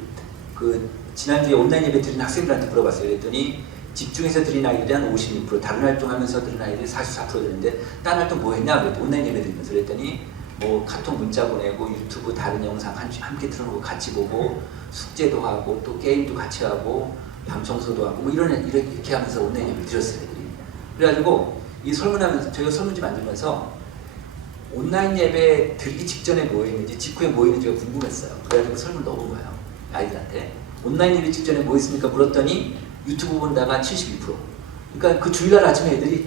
지난주에 온라인 예배 드린 학생들한테 물어봤어요. 그랬더니 집중해서 드린 아이들이 한 56%, 다른 활동하면서 드린 아이들이 44% 되는데 딴 활동 뭐 했냐? 그랬더니 온라인 예배 드리면서 그랬더니 뭐 카톡 문자 보내고 유튜브 다른 영상 함께 틀어놓고 같이 보고 숙제도 하고 또 게임도 같이 하고 방 청소도 하고 뭐 이렇게 하면서 온라인 예배를 드렸어요. 애들이. 그래가지고 이 설문하면서 저희가 설문지 만들면서 온라인 예배 드리기 직전에 뭐 했는지 직후에 뭐 했는지가 궁금했어요. 그래가지고 설문 넣어본 거예요. 아이들한테. 온라인 예배 직전에 뭐 했습니까? 물었더니 유튜브 본다가 72%. 그러니까 그 주일날 아침에 애들이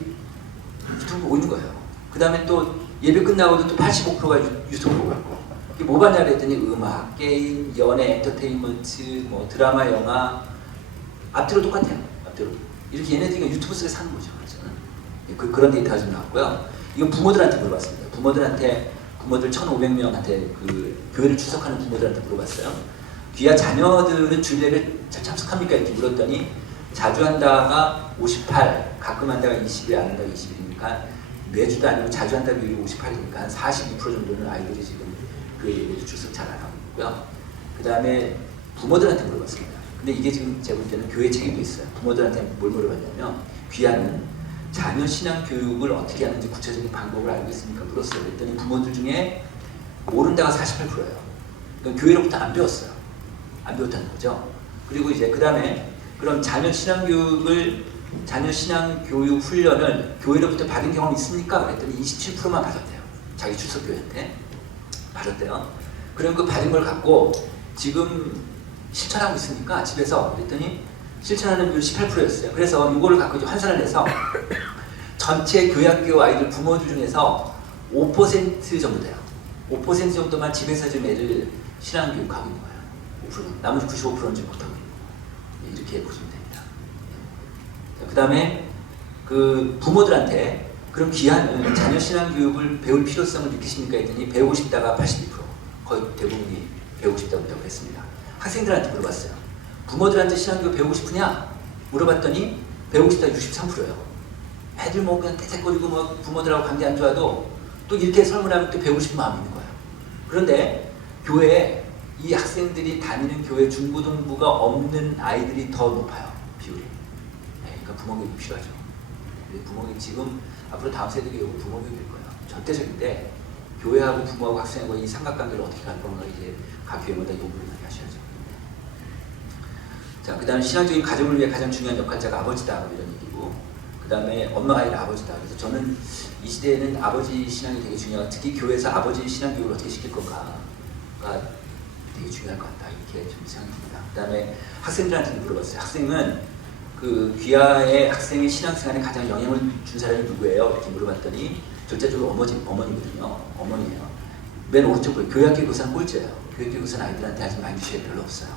유튜브 보고 있는 거예요. 그 다음에 또 예배 끝나고도 또 85%가 유튜브 보고 있고 이게 뭐 봤냐 그랬더니 음악, 게임, 연애, 엔터테인먼트, 뭐 드라마, 영화 앞뒤로 똑같아요. 앞뒤로 이렇게 얘네들이 유튜브 속에 사는 거죠. 그렇죠? 그런 데이터가 좀 나왔고요. 이거 부모들한테 물어봤습니다. 부모들 1,500명한테 그 교회를 출석하는 부모들한테 물어봤어요. 귀하 자녀들은 주일예를 잘 참석합니까? 이렇게 물었더니 자주 한다가 58, 가끔 한다가 20일, 안 한다가 21이니까 매주도 아니고 자주 한다가 58이니까 한 42% 정도는 아이들이 지금 교회에 출석 잘 안 하고 있고요. 그 다음에 부모들한테 물어봤습니다. 근데 이게 지금 제가 볼 때는 교회 책임도 있어요. 부모들한테 뭘 물어봤냐면 귀하는 자녀 신앙 교육을 어떻게 하는지 구체적인 방법을 알고 있습니까? 물었어요. 그랬더니 부모들 중에 모른다가 48%예요. 그러니까 교회로부터 안 배웠어요. 안 배웠다는 거죠. 그리고 이제 그 다음에 그럼 자녀 신앙 교육 훈련을 교회로부터 받은 경험이 있습니까? 그랬더니 27%만 받았대요. 자기 출석교회한테 받았대요. 그럼 그 받은 걸 갖고 지금 실천하고 있으니까 집에서 그랬더니 실천하는 비율 18%였어요. 그래서 이거를 갖고 이제 환산을 해서 전체 교회학교 아이들 부모들 중에서 5% 정도 돼요. 5% 정도만 집에서 좀 애들 신앙 교육하고 있는 거예요. 5%. 나머지 95%는 지금 못하고 있는 거예요. 이렇게 보시면 됩니다. 그 다음에 그 부모들한테 그럼 귀하는 자녀 신앙 교육을 배울 필요성을 느끼십니까? 했더니 배우고 싶다가 82%, 거의 대부분이 배우고 싶다고 했습니다. 학생들한테 물어봤어요. 부모들한테 신앙교육 배우고 싶으냐? 물어봤더니 배우고 싶다 63%예요. 애들 뭐 그냥 태태거리고 뭐 부모들하고 관계 안 좋아도 또 이렇게 설문하면 또 배우고 싶은 마음이 있는 거예요. 그런데 교회에 이 학생들이 다니는 교회 중고등부가 없는 아이들이 더 높아요. 비율이. 네, 그러니까 부모교육이 필요하죠. 부모교육 지금 앞으로 다음 세대가 이거 부모교육일 거예요. 절대적인데 교회하고 부모하고 학생하고 이 삼각관계를 어떻게 갈 건가 이제 각 교회마다 연구를 많이 하셔야죠. 자, 그 다음에 신앙적인 가정을 위해 가장 중요한 역할자가 아버지다 이런 얘기고, 그 다음에 엄마가 아니라 아버지다. 그래서 저는 이 시대에는 아버지 신앙이 되게 중요하고 특히 교회에서 아버지 신앙 교육을 어떻게 시킬 건가가 되게 중요할 것 같다 이렇게 좀 생각합니다. 그 다음에 학생들한테 물어봤어요. 학생은 그 귀하의 학생의 신앙생활에 가장 영향을 준 사람이 누구예요? 이렇게 물어봤더니 절대적으로 어머니거든요. 어머니예요. 맨 오른쪽 보여. 교회학교 교사는 꼴찌예요. 교회학교 교사는 아이들한테 아직 마인드쉐어 별로 없어요.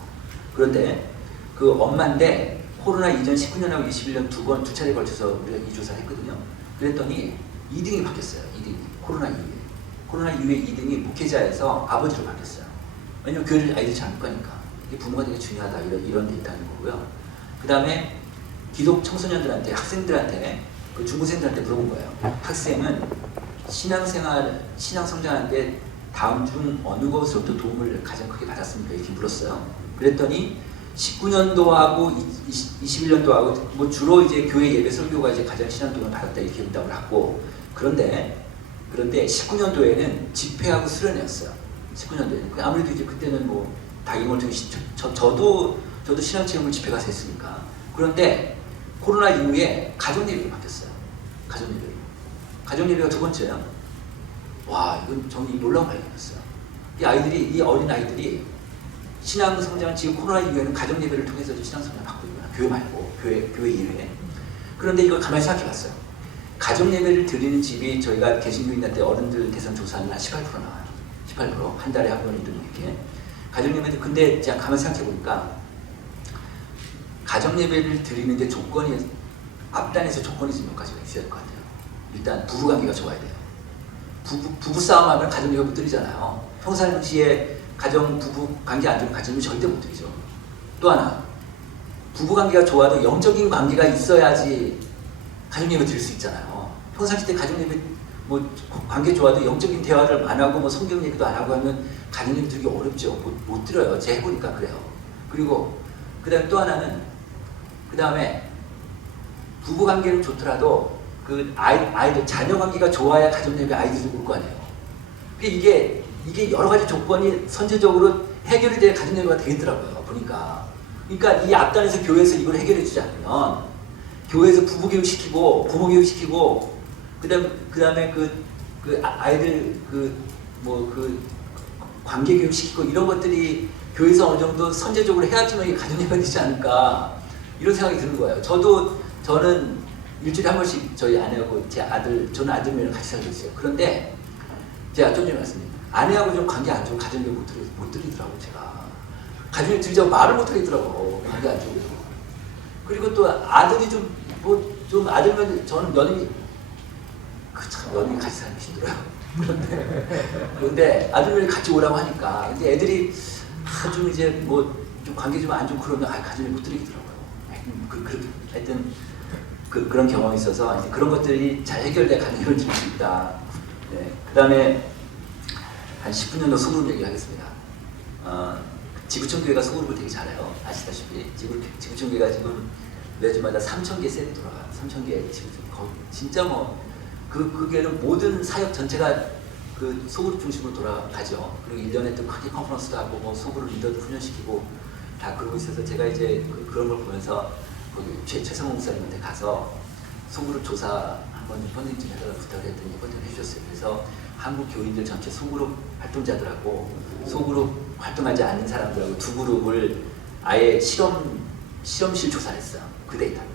그런데 그 엄마인데 코로나 이전 19년하고 21년 두 차례에 걸쳐서 우리가 이 조사를 했거든요. 그랬더니 2등이 바뀌었어요. 2등이. 코로나 이후에. 코로나 이후에 2등이 목회자에서 아버지로 바뀌었어요. 왜냐면 교회를 아이들이 잘 못 가니까. 이게 부모가 되게 중요하다. 이런 데 있다는 거고요. 그 다음에 기독 청소년들한테, 학생들한테, 그 중고생들한테 물어본 거예요. 학생은 신앙 성장하는데 다음 중 어느 것으로부터 도움을 가장 크게 받았습니까? 이렇게 물었어요. 그랬더니 19년도하고 21년도하고 뭐 주로 이제 교회 예배 설교가 이제 가장 신앙 도움을 받았다 이렇게 응답을 하고, 그런데 19년도에는 집회하고 수련회였어요. 19년도에는 아무래도 이제 그때는 뭐 다기몰 통해 저도 신앙 체험을 집회 가서 했으니까. 그런데 코로나 이후에 가정 예배로 바뀌었어요. 가정 예배가 두 번째예요. 와, 이건 정말 놀라운 발견이었어요. 이 어린 아이들이 신앙 성장, 지금 코로나 이후에는 가정 예배를 통해서 신앙 성장을 받고 있구나. 교회 말고 교회 이외에. 그런데 이걸 가만히 생각해봤어요. 가정 예배를 드리는 집이 저희가 개신교인한테 어른들 대상 조사는 한 18% 나와요. 18% 한 달에 한 번이든 이렇게. 가정 예배도 근데 제가 가만히 생각해 보니까 가정 예배를 드리는데 조건이 앞단에서 조건이 몇 가지가 있어야 될 것 같아요. 일단 부부 관계가 좋아야 돼요. 부부 싸움하면 가정 예배 못 드리잖아요. 평상시에 가정 부부 관계 안 좋은 가정은 절대 못 드리죠. 또 하나 부부 관계가 좋아도 영적인 관계가 있어야지 가정 예배 드릴 수 있잖아요. 평상시 때 가정 예배 뭐 관계 좋아도 영적인 대화를 안 하고 뭐 성경 얘기도 안 하고 하면 가정 예배 드리기 어렵죠. 못 드려요. 제가 해보니까 그래요. 그리고 그다음에 또 하나는 그다음에 부부 관계는 좋더라도 그 아이들 자녀 관계가 좋아야 가정 예배 아이들이 올 거 아니에요. 이게 여러 가지 조건이 선제적으로 해결이 돼야 가정 예배가 되겠더라고요. 보니까. 그러니까 이 앞단에서 교회에서 이걸 해결해 주지 않으면 교회에서 부부 교육 시키고 부모 교육 시키고 그다음에 아이들 관계 교육 시키고 이런 것들이 교회에서 어느 정도 선제적으로 해야지만 이게 가정 예배가 되지 않을까 이런 생각이 드는 거예요. 저는 일주일에 한 번씩 저희 아내하고 저는 아들이랑 같이 살고 있어요. 그런데 제가 좀 전에 말씀드렸습니다. 아내하고 좀 관계 안 좋은 가정을 못 드리더라고 제가. 가정에 들자고 말을 못 하겠더라고. 관계 안 좋고. 그리고 또 아들이 좀 아들면 저는 며느리 참 며느리 같이 살기 힘들어요. 그런데 아들들이 같이 오라고 하니까 근데 애들이 좀 이제 뭐 좀 관계 좀 안 좋고 그러면 가정에 못 드리더라고요. 하여튼 그런 경험이 있어서 이제 그런 것들이 잘 해결돼 가정을 이룰 수 있다. 네. 그다음에 한 10분 정도 소그룹 얘기하겠습니다. 지구촌교회가 소그룹을 되게 잘해요. 아시다시피 지구촌교회가 지금 매주마다 3,000개 세트 돌아가요. 3,000개 지구촌. 진짜 뭐 그 교회는 모든 사역 전체가 그 소그룹 중심으로 돌아가죠. 그리고 1년에 또 크게 컨퍼런스도 하고 뭐 소그룹 리더도 훈련시키고 다 그러고 있어서 제가 이제 그런 걸 보면서 거기 최성호 목사님한테 가서 소그룹 조사 한번 펀딩 좀 해달라고 부탁을 했더니 펀딩을 해주셨어요. 그래서 한국 교인들 전체 소그룹 활동자들하고 소그룹 활동하지 않는 사람들하고 두 그룹을 아예 실험실 조사를 했어요. 그 데이터인데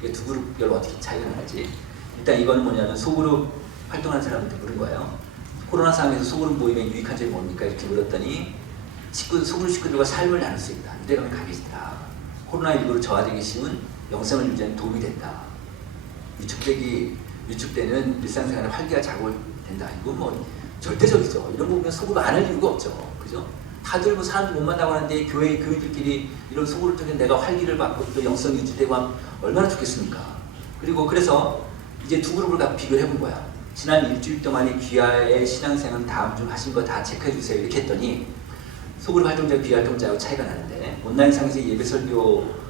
이게 두 그룹별로 어떻게 차이가 나는지. 일단 이거는 뭐냐면 소그룹 활동하는 사람한테 물은 거예요. 코로나 상황에서 소그룹 모임에 유익한 점이 뭡니까? 이렇게 물었더니 소그룹 식구들과 삶을 나눌 수 있다. 유대감이 강해진다. 코로나19로 저하되기 쉬운 영성을 유지하는 도움이 된다. 위축되는 일상생활에 활기가 자극된다. 이거 뭐 절대적이죠. 이런 거 보면 소그룹 안 할 이유가 없죠. 그죠? 다들 뭐 사람들 못 만나고 하는데 교인들끼리 이런 소그룹 통해 내가 활기를 받고 또 영성 유지되고 하면 얼마나 좋겠습니까? 그리고 그래서 이제 두 그룹을 갖고 비교를 해본 거야. 지난 일주일 동안의 귀하의 신앙생활 다음 중 하신 거 다 체크해 주세요. 이렇게 했더니 소그룹 활동자, 비활동자하고 차이가 나는데 온라인상에서 예배 설교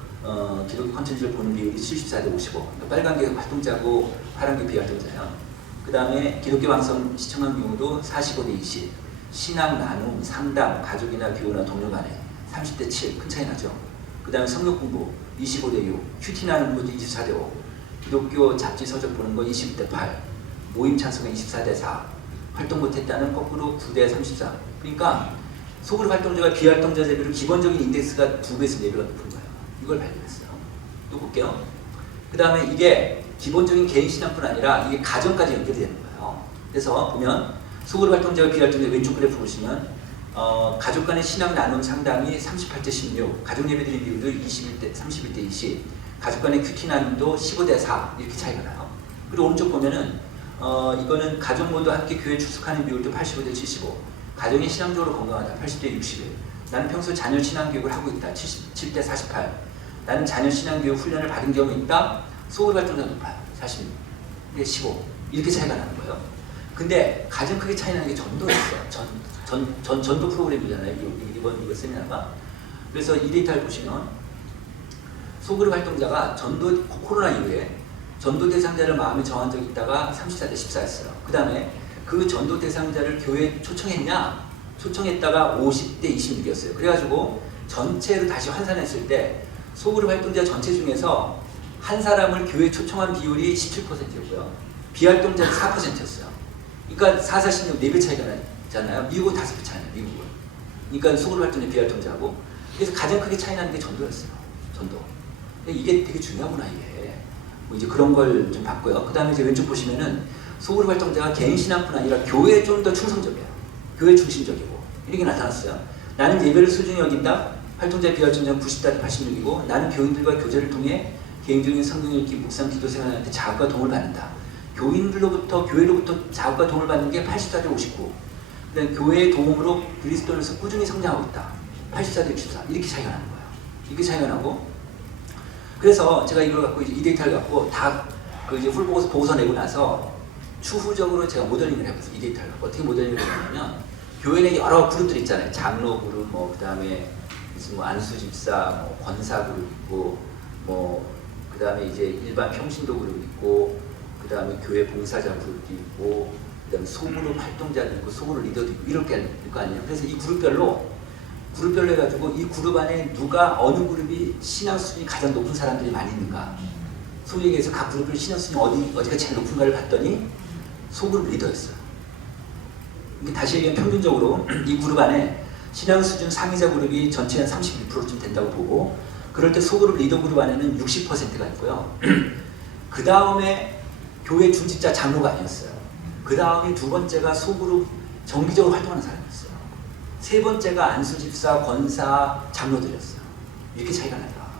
기독교 콘텐츠를 보는 비율이 74대 55. 그러니까 빨간 게 활동자고 파란 게 비활동자예요. 그 다음에 기독교 방송 시청한 경우도 45대 20. 신앙 나눔, 상담, 가족이나 교우나 동료 간에 30대 7. 큰 차이 나죠. 그 다음에 성경 공부 25대 6. 큐티 나누는 것도 24대 5. 기독교 잡지 서적 보는 거 21대 8. 모임 참석은 24대 4. 활동 못했다는 거꾸로 9대 33. 그러니까 소그룹 활동자가 비활동자 대비로 기본적인 인덱스가 2배에서 4배가 높은 거예요. 이걸 발견했어요. 또 볼게요. 그 다음에 이게 기본적인 개인 신앙뿐 아니라 이게 가정까지 연결이 되는 거예요. 그래서 보면 소그룹 활동자와 비활동자 왼쪽 그래프 보시면 가족 간의 신앙 나눔 상담이 38대 16, 가족 예배드린 비율도 31대 20, 가족 간의 큐티 나눔도 15대 4 이렇게 차이가 나요. 그리고 오른쪽 보면은 이거는 가족 모두 함께 교회 출석하는 비율도 85대 75, 가정이 신앙적으로 건강하다 80대 61, 나는 평소 자녀 신앙교육을 하고 있다 77대 48, 나는 자녀 신앙교육 훈련을 받은 경험이 있다 소그룹 활동자 높아요 46대 15 이렇게 차이가 나는 거예요. 근데 가장 크게 차이 나는 게 전도였어요. 전도 프로그램이잖아요. 이번 세미나가. 그래서 이 데이터를 보시면 소그룹 활동자가 코로나 이후에 전도 대상자를 마음에 정한 적이 있다가 34대 14였어요. 그 다음에 그 전도 대상자를 교회에 초청했냐? 초청했다가 50대 26이었어요. 그래가지고 전체로 다시 환산했을 때 소그룹 활동자 전체 중에서 한 사람을 교회에 초청한 비율이 17%였고요. 비활동자는 4%였어요. 그러니까 4, 46, 4배 차이가 나잖아요. 미국은 5배 차이나요. 미국은. 그러니까 소그룹 활동자 비활동자하고. 그래서 가장 크게 차이 나는 게 전도였어요. 전도. 이게 되게 중요하구나 이게. 뭐 이제 그런 걸 좀 봤고요. 그 다음에 이제 왼쪽 보시면은 소그룹 활동자가 개인 신앙뿐 아니라 교회에 좀 더 충성적이에요. 교회 중심적이고 이렇게 나타났어요. 나는 예배를 소중히 여긴다. 활동자 비활동자는 90대 86이고 나는 교인들과 교제를 통해 개인적인 성경 읽기, 묵상, 기도 생활하는데 자극과 도움을 받는다. 교회로부터 자극과 도움을 받는 게 84대 59. 그다음에 교회의 도움으로 그리스도로서 꾸준히 성장하고 있다. 84대 64. 이렇게 차이가 나는 거예요. 이렇게 차이가 나고. 그래서 제가 이걸 갖고 이 데이터를 갖고 다 그 이제 풀 보고서 내고 나서 추후적으로 제가 모델링을 해봤어요. 이 데이터를 갖고 어떻게 모델링을 했냐면 교회 내 여러 그룹들 있잖아요. 장로 그룹, 뭐 그다음에 무슨 뭐 안수 집사, 뭐 권사 그룹 있고, 뭐 그다음에 이제 일반 평신도 그룹 있고, 그다음에 교회 봉사자 그룹도 있고, 그다음에 소그룹 활동자도 있고, 소그룹 리더도 있고 이렇게 할 거 아니에요. 그래서 이 그룹별로 해가지고 이 그룹 안에 누가 어느 그룹이 신앙 수준이 가장 높은 사람들이 많이 있는가. 소위 얘기해서 각 그룹의 신앙 수준이 어디가 제일 높은가를 봤더니 소그룹 리더였어요. 다시 얘기하면 평균적으로 이 그룹 안에 신앙 수준 상위자 그룹이 전체의 31%쯤 된다고 보고, 그럴 때 소그룹 리더 그룹 안에는 60%가 있고요. 그 다음에 교회 중직자 장로가 아니었어요. 그 다음에 두 번째가 소그룹 정기적으로 활동하는 사람이었어요. 세 번째가 안수 집사, 권사, 장로들이었어요. 이렇게 차이가 나더라.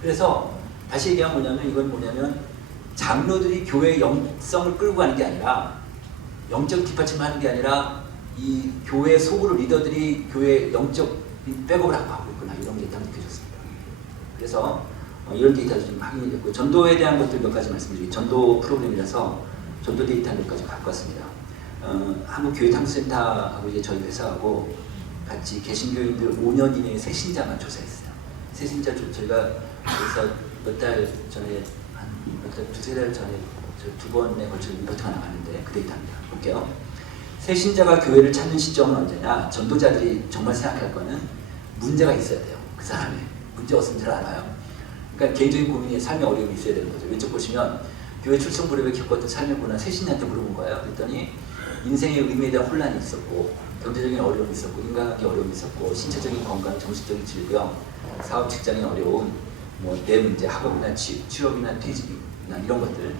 그래서 다시 얘기하면 뭐냐면 이건 뭐냐면 장로들이 교회의 영성을 끌고 가는 게 아니라 영적 뒷받침을 하는 게 아니라 이 교회 속으로 리더들이 교회 영적 백업을 하고 있구나 이런 게 딱 느껴졌습니다. 그래서 이런 데이터도 좀 확인이 됐고 전도에 대한 것들 몇 가지 말씀드리고 전도 프로그램이라서 전도 데이터 몇 가지 갖고 왔습니다. 한국교회탐구센터하고 이제 저희 회사하고 같이 개신교인들 5년 이내에 새 신자만 조사했어요. 새 신자 저희가 그래서 몇 달 전에 두세 달 전에 두 번에 걸쳐 리포트가 나가는데 그 데이터입니다. 볼게요. 새 신자가 교회를 찾는 시점은 언제냐? 전도자들이 정말 생각할 거는 문제가 있어야 돼요. 그 사람의 문제 없으면 잘 알아요. 그러니까 개인적인 고민이 삶의 어려움이 있어야 되는 거죠. 왼쪽 보시면 교회 출석 무렵에 겪었던 삶의 고난 새 신자한테 물어본 거예요. 그랬더니 인생의 의미에 대한 혼란이 있었고 경제적인 어려움이 있었고 인간관계 어려움이 있었고 신체적인 건강, 정신적인 질병, 사업 직장의 어려움, 뭐 내 문제, 학업이나 취업이나 퇴직이나 이런 것들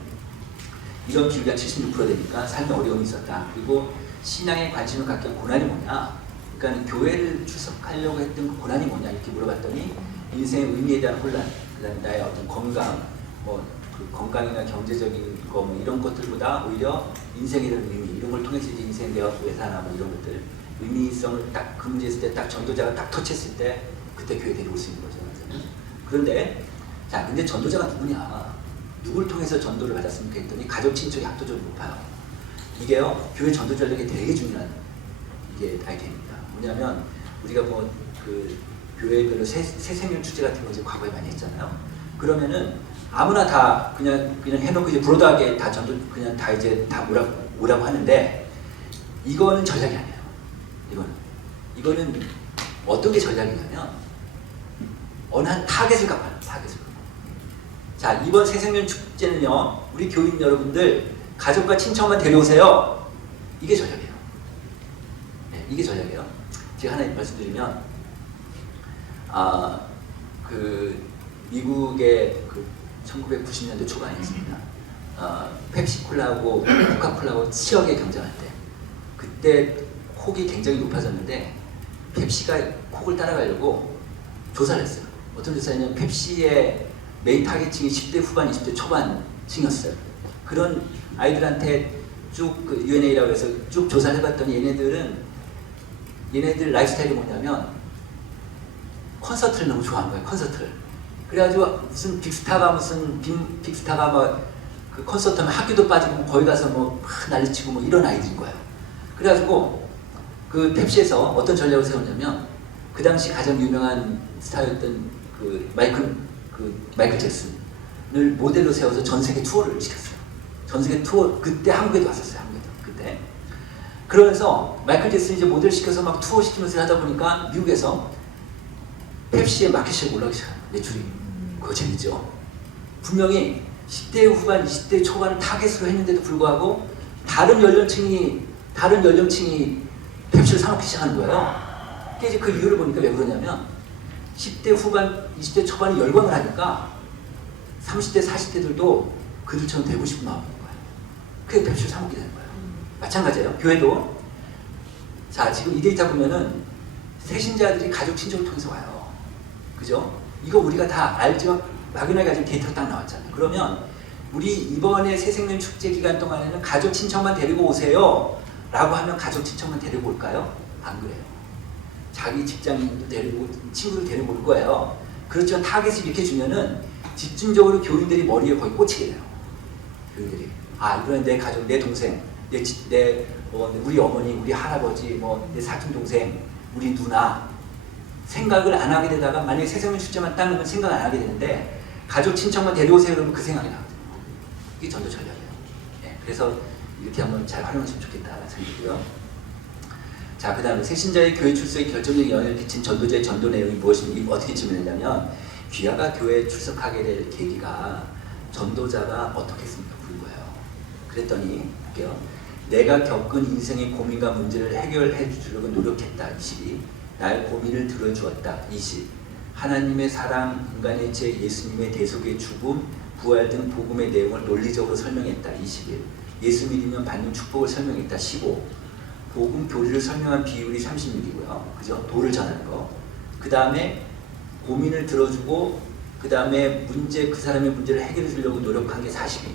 이런 비율이 한 76% 되니까 삶의 어려움이 있었다. 그리고 신앙에 관심을 갖게 한 고난이 뭐냐? 그러니까 교회를 출석하려고 했던 그 고난이 뭐냐 이렇게 물어봤더니 인생의 의미에 대한 혼란, 그다음에 나의 어떤 건강, 뭐 그 건강이나 경제적인 거 뭐 이런 것들보다 오히려 인생에 대한 의미 이런 걸 통해서 이제 인생 내가 왜 사나 뭐 이런 것들 의미성을 딱 그 문제했을 때 딱 전도자가 딱 터치했을 때 그때 교회 데려올 수 있는 거죠. 그런데 자 근데 전도자가 누구냐? 누굴 통해서 전도를 받았습니까? 했더니 가족 친척이 압도적으로 높아요. 이게요 교회 전도 전략에 되게 중요한 이게 아이템입니다. 뭐냐면 우리가 뭐 그 교회별로 새 생명 축제 같은 거 이제 과거에 많이 했잖아요. 그러면은 아무나 다 그냥 해놓고 이제 브로드하게 다 전도 그냥 다 이제 다 오라고 하는데 이거는 전략이 아니에요. 이거는 어떤 게 전략이냐면 어느 한 타겟을 갖고 하는 타겟을. 자 이번 새생명 축제는요 우리 교인 여러분들 가족과 친척만 데려오세요. 이게 전략이에요. 네, 이게 전략이에요. 제가 하나 말씀드리면 그 미국의 그 1990년대 초반이었습니다. 펩시콜라하고 코카콜라하고 치열하게 경쟁할 때 그때 콕이 굉장히 높아졌는데 펩시가 콕을 따라가려고 조사를 했어요. 어떤 조사냐면 펩시의 메인 타겟층이 10대 후반, 20대 초반층이었어요. 그런 아이들한테 쭉 그 UNA라고 해서 쭉 조사를 해봤더니 얘네들 라이프스타일이 뭐냐면 콘서트를 너무 좋아하는 거예요. 콘서트를. 그래가지고 무슨 빅스타가 막 그 콘서트 하면 학교도 빠지고 거기 가서 뭐 난리치고 뭐 이런 아이들인 거예요. 그래가지고 그 펩시에서 어떤 전략을 세웠냐면 그 당시 가장 유명한 스타였던 그 마이클 잭슨을 모델로 세워서 전 세계 투어를 시켰어요. 전 세계 투어 그때 한국에도 왔었어요. 한국에도 그때. 그러면서 마이클 잭슨이 이제 모델 시켜서 막 투어 시키면서 하다 보니까 미국에서 펩시의 마켓이 올라가기 시작해요. 매출이. 그거 재밌죠. 분명히 10대 후반, 20대 초반을 타겟으로 했는데도 불구하고 다른 연령층이 펩시를 사놓기 시작하는 거예요. 이제 그 이유를 보니까 왜 그러냐면 10대 후반, 20대 초반이 열광을 하니까 30대, 40대들도 그들처럼 되고 싶은 마음인 거예요. 그래서 펩시를 사먹게 되는 거예요. 마찬가지예요. 교회도. 자, 지금 이 데이터 보면은 새신자들이 가족 친족을 통해서 와요. 그죠? 이거 우리가 다 알지만 막연하게 가지고 데이터가 딱 나왔잖아요. 그러면 우리 이번에 새생명 축제 기간 동안에는 가족 친척만 데리고 오세요 라고 하면 가족 친척만 데리고 올까요? 안 그래요. 자기 직장인도 데리고 친구를 데리고 올 거예요. 그렇지만 타겟을 이렇게 주면은 집중적으로 교인들이 머리에 거의 꽂히게 돼요. 교인들이 이번엔 내 가족, 내 동생, 우리 어머니, 우리 할아버지, 뭐 내 사촌 동생, 우리 누나 생각을 안 하게 되다가 만약에 새생명 축제만 딱 넣으면 생각 안 하게 되는데 가족 친척만 데려오세요 그러면 그 생각이 나거든요. 이게 전도 전략이에요. 네, 그래서 이렇게 한번 잘 활용하시면 좋겠다는 생각이고요. 자, 그 다음에 새신자의 교회 출석에 결정적인 영향을 끼친 전도자의 전도 내용이 무엇인지 어떻게 질문했냐면 귀하가 교회에 출석하게 될 계기가 전도자가 어떻게 했습니까? 불거예요. 그랬더니 볼게요. 내가 겪은 인생의 고민과 문제를 해결해 주려고 노력했다. 22. 나의 고민을 들어주었다. 20. 하나님의 사랑, 인간의 죄, 예수님의 대속의 죽음, 부활 등 복음의 내용을 논리적으로 설명했다. 21. 예수 믿으면 받는 축복을 설명했다. 15. 복음 교리를 설명한 비율이 36이고요. 그죠? 도를 전하는 거. 그 다음에 고민을 들어주고 그 다음에 그 사람의 문제를 해결해 주려고 노력한 게 40이.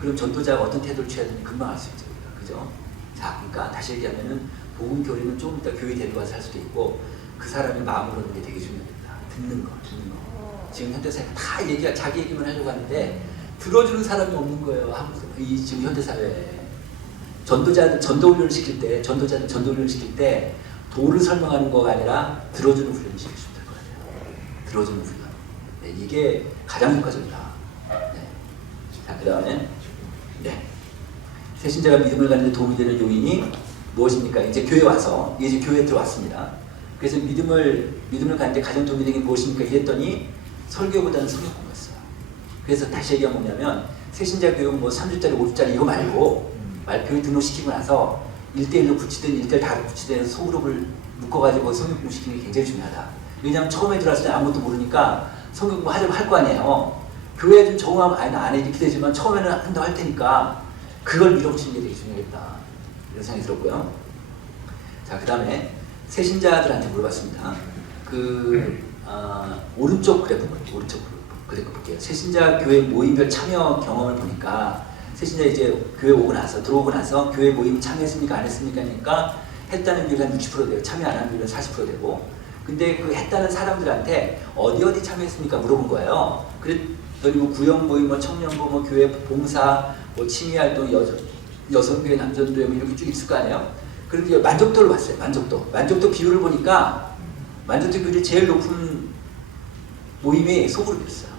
그럼 전도자가 어떤 태도를 취해야 되는지 금방 알 수 있죠. 그죠? 자, 그러니까 다시 얘기하면은 복음 교리는 조금 이따 교회 데리고 와서 할 수도 있고 그 사람의 마음으로 하는 게 되게 중요합니다. 듣는 거. 지금 현대사회가 다 자기 얘기만 하려고 하는데 들어주는 사람이 없는 거예요. 지금 현대사회에. 전도훈련을 시킬 때, 전도자는 전도훈련을 시킬 때 도를 설명하는 거가 아니라 들어주는 훈련을 시키시면 될 것 같아요. 들어주는 훈련. 네, 이게 가장 효과적이다. 네. 자, 그 다음에 네. 새신자가 믿음을 갖는 데 도움이 되는 요인이 무엇입니까? 이제 교회 와서, 이제 교회에 들어왔습니다. 그래서 믿음을 갖는 데 가장 도움이 되는 게 무엇입니까? 이랬더니 설교보다는 성경 공부였어요. 그래서 다시 얘기하면 뭐냐면 새신자 교육 뭐 3주짜리 5주짜리 이거 말고 교회 등록시키고 나서 1대1로 붙이든 1대1 다로 붙이든 소그룹을 묶어가지고 성경 공부 시키는 게 굉장히 중요하다. 왜냐하면 처음에 들어왔을 때 아무것도 모르니까 성경 공부 하려고 할 거 아니에요. 교회에 좀 적응하면 안 해 이렇게 되지만 처음에는 한다고 할 테니까 그걸 밀어붙이는 게 되게 중요하겠다. 이런 생각이 들었고요. 자, 그 다음에 새신자들한테 물어봤습니다. 오른쪽 그래프 볼게요. 새신자 교회 모임별 참여 경험을 보니까 새신자 이제 교회 들어오고 나서 교회 모임 참여했습니까? 안 했습니까? 하니까 했다는 비율이 한 60% 돼요. 참여 안 한 비율은 40% 되고. 근데 그 했다는 사람들한테 어디 참여했습니까? 물어본 거예요. 그랬더니 뭐 구역 모임, 뭐 청년부, 뭐 교회 봉사, 뭐 취미활동, 여성교회, 남전도회 뭐 이렇게 쭉 있을 거 아니에요? 그런데 만족도를 봤어요. 만족도 비율을 보니까 만족도 비율이 제일 높은 모임이 소그룹이었어요.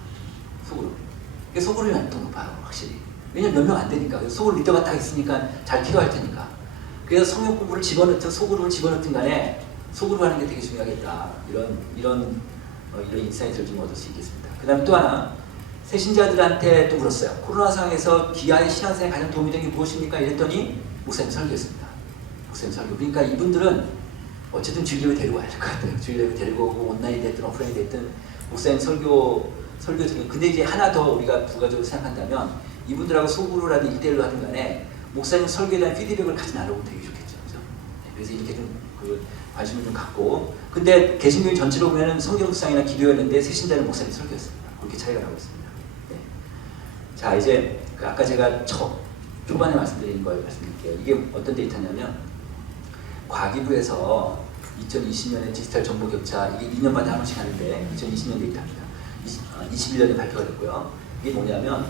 소그룹이 더 높아요, 확실히. 왜냐면 몇 명 안 되니까. 소그룹 리더가 딱 있으니까 잘 필요할 테니까. 그래서 성역 공부를 집어넣든 소그룹을 집어넣든 간에 소그룹 하는 게 되게 중요하겠다. 이런 인사이트를 좀 얻을 수 있겠습니다. 그 다음에 또 하나, 새신자들한테 또 물었어요. 코로나 상황에서 기아의 신앙생활에 가장 도움이 된 게 무엇입니까? 이랬더니 목사님 설교였습니다. 목사님 설교. 그러니까 이분들은 어쨌든 주일예배 데리고 와야 될 것 같아요. 주일예배 데리고 오고 온라인이 됐든 오프라인이 됐든 목사님 설교 드리고. 근데 이제 하나 더 우리가 부가적으로 생각한다면 이분들하고 소그룹이라든 1대1로 하든 간에 목사님 설교에 대한 피드백을 같이 나누면 되게 좋겠죠. 그죠? 네, 그래서 이렇게 좀 관심을 좀 갖고. 근데 개신교회 전체로 보면 성경묵상이나 기도였는데 새신자는 목사님 설교였습니다. 그렇게 차이가 나고 있습니다. 네. 자, 이제 아까 제가 초반에 말씀드린 걸 말씀드릴게요. 이게 어떤 데이터냐면 과기부에서 2020년에 디지털 정보 격차, 이게 2년마다 한 번씩 하는데 2020년 데이터입니다. 21년에 발표가 됐고요. 이게 뭐냐면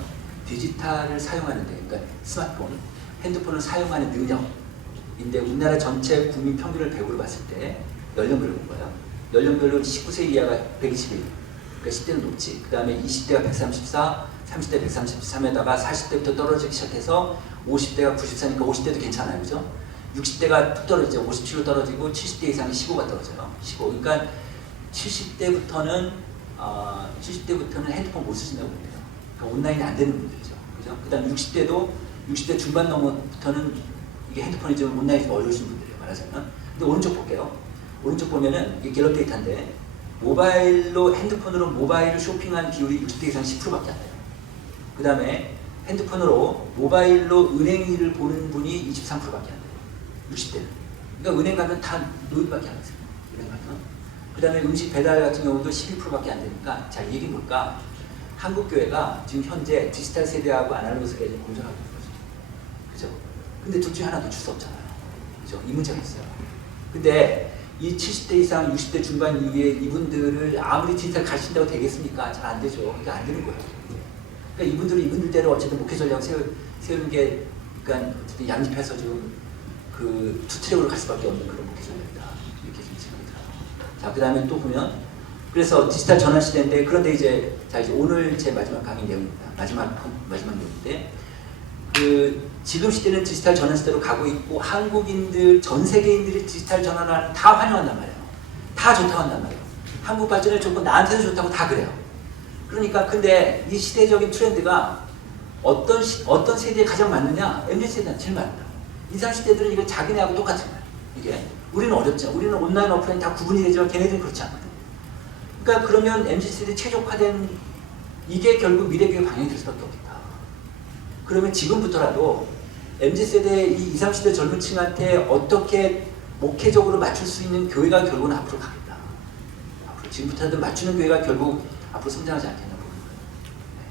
디지털을 사용하는데, 그러니까 스마트폰, 핸드폰을 사용하는 능력인데 우리나라 전체 국민 평균을 100으로 봤을 때 연령별로 본 거예요. 연령별로 19세 이하가 121, 그러니까 10대는 높지. 그 다음에 20대가 134, 30대 133에다가 40대부터 떨어지기 시작해서 50대가 94니까 50대도 괜찮아요. 그죠? 60대가 툭 떨어지죠. 57로 떨어지고 70대 이상이 15가 떨어져요. 15. 그러니까 70대부터는 핸드폰 못 쓰신다고 봅니다. 그러니까 온라인이 안 되는 분들이죠. 그죠? 그 다음 60대 중반 넘어부터는 이게 핸드폰이 좀 온라인이 좀 어려우신 분들이에요. 말하자면. 근데 오른쪽 볼게요. 오른쪽 보면은 이게 갤럽 데이터인데 핸드폰으로 모바일을 쇼핑한 비율이 60대 이상 10%밖에 안 돼요. 그 다음에 핸드폰으로 모바일로 은행 일을 보는 분이 23%밖에 안 돼요. 60대는. 그러니까 은행 가면 다 노인밖에 안 돼요. 은행 가면. 그 다음에 음식 배달 같은 경우도 11%밖에 안 되니까. 자, 이 얘기는 뭘까? 한국교회가 지금 현재 디지털 세대하고 아날로그 세대에 공존하고 있는 거죠. 그죠? 근데 둘 중에 하나도 줄 수 없잖아요. 그죠? 이 문제가 있어요. 근데 이 70대 이상, 60대 중반 이후에 이분들을 아무리 디지털 가르친다고 되겠습니까? 잘 안 되죠. 그러니까 안 되는 거예요. 그러니까 이분들은 이분들대로 어쨌든 목회 전략 세우는 게, 그러니까 어쨌든 양립해서 지금 투트랙으로 갈 수밖에 없는 그런 목회 전략이다. 이렇게 좀 생각이 들어요. 자, 그 다음에 또 보면, 그래서 디지털 전환 시대인데, 그런데 이제 오늘 제 마지막 강의 내용입니다. 마지막 내용인데, 지금 시대는 디지털 전환 시대로 가고 있고, 한국인들, 전 세계인들이 디지털 전환을 다 환영한단 말이에요. 다 좋다고 한단 말이에요. 한국 발전에 좋고 나한테도 좋다고 다 그래요. 그러니까 근데 이 시대적인 트렌드가 어떤 세대에 가장 맞느냐? MZ세대는 제일 맞다. 이상 시대들은 이거 자기네하고 똑같은 거예요. 이게 우리는 어렵죠. 우리는 온라인 오프라인 다 구분이 되지만 걔네들은 그렇지 않거든. 그러니까 그러면 MZ세대 최적화된 이게 결국 미래교회 방향이 될 수밖에 없겠다. 그러면 지금부터라도 MZ세대 이 20, 30대 젊은 층한테 어떻게 목회적으로 맞출 수 있는 교회가 결국은 앞으로 가겠다. 앞으로 지금부터라도 맞추는 교회가 결국 앞으로 성장하지 않겠나 보는 거예요. 네.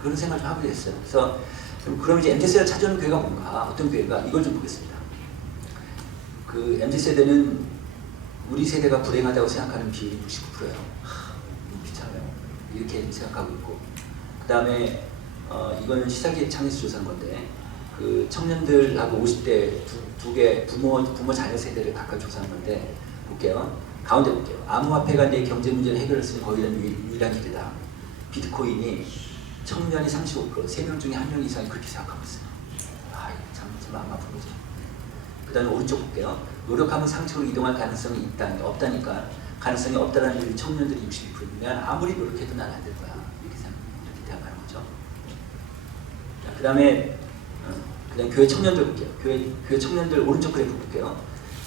그런 생각을 좀 하게 됐어요. 그래서 그럼 이제 MZ세대가 찾아오는 교회가 뭔가, 어떤 교회가, 이걸 좀 보겠습니다. 그 MZ세대는 우리 세대가 불행하다고 생각하는 비율이 69%예요. 비참해요. 이렇게 생각하고 있고, 그 다음에 이거는 시사기획 창에서 조사한 건데, 그 청년들하고 50대 두 개 부모 자녀 세대를 각각 조사한 건데, 볼게요. 가운데 볼게요. 암호화폐가 내 경제 문제를 해결할 수 있는 거의 유일한 길이다. 비트코인이 청년이 35%, 3명 중에 1명 이상이 그렇게 생각하고 있어요. 아, 참 마음 아픈 거죠. 그 다음에 오른쪽 볼게요. 노력하면 상층으로 이동할 가능성이 없다니까, 가능성이 없다라는 게 청년들이 62%면 아무리 노력해도 난 안 될 거야. 이렇게 생각하는 거죠. 그 다음에 그다음 교회 청년들 볼게요. 교회 청년들 오른쪽 그래프 볼게요.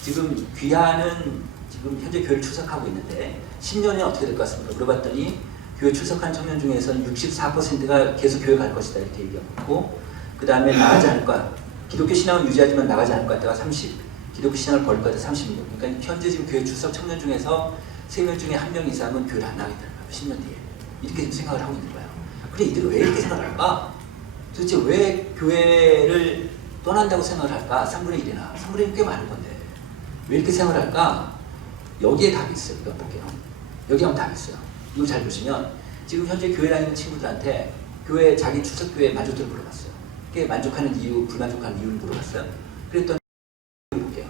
지금 귀하는 지금 현재 교회를 출석하고 있는데 10년에 어떻게 될 것 같습니까? 물어봤더니 교회 출석한 청년 중에서는 64%가 계속 교회 갈 것이다 이렇게 얘기하고, 그 다음에 나가지 않을 거야. 기독교 신앙을 유지하지만 나가지 않을 것 같다가 30, 기독교 신앙을 버릴 것 같다 36. 그러니까 현재 지금 교회 출석 청년 중에서 3명 중에 1명 이상은 교회를 안 나가겠다는 거예요. 10년 뒤에. 이렇게 지금 생각을 하고 있는 거예요. 근데 이들은 왜 이렇게 생각을 할까? 도대체 왜 교회를 떠난다고 생각을 할까? 3분의 1이나. 3분의 1꽤 많은 건데. 왜 이렇게 생각을 할까? 여기에 답이 있어요. 이거 볼게요. 여기 하면 답이 있어요. 이거 잘 보시면 지금 현재 교회 다니는 친구들한테 교회 자기 출석교회 만족도를 물어봤어요. 그게 만족하는 이유, 불만족하는 이유를 물어봤어요. 그랬더니 볼게요.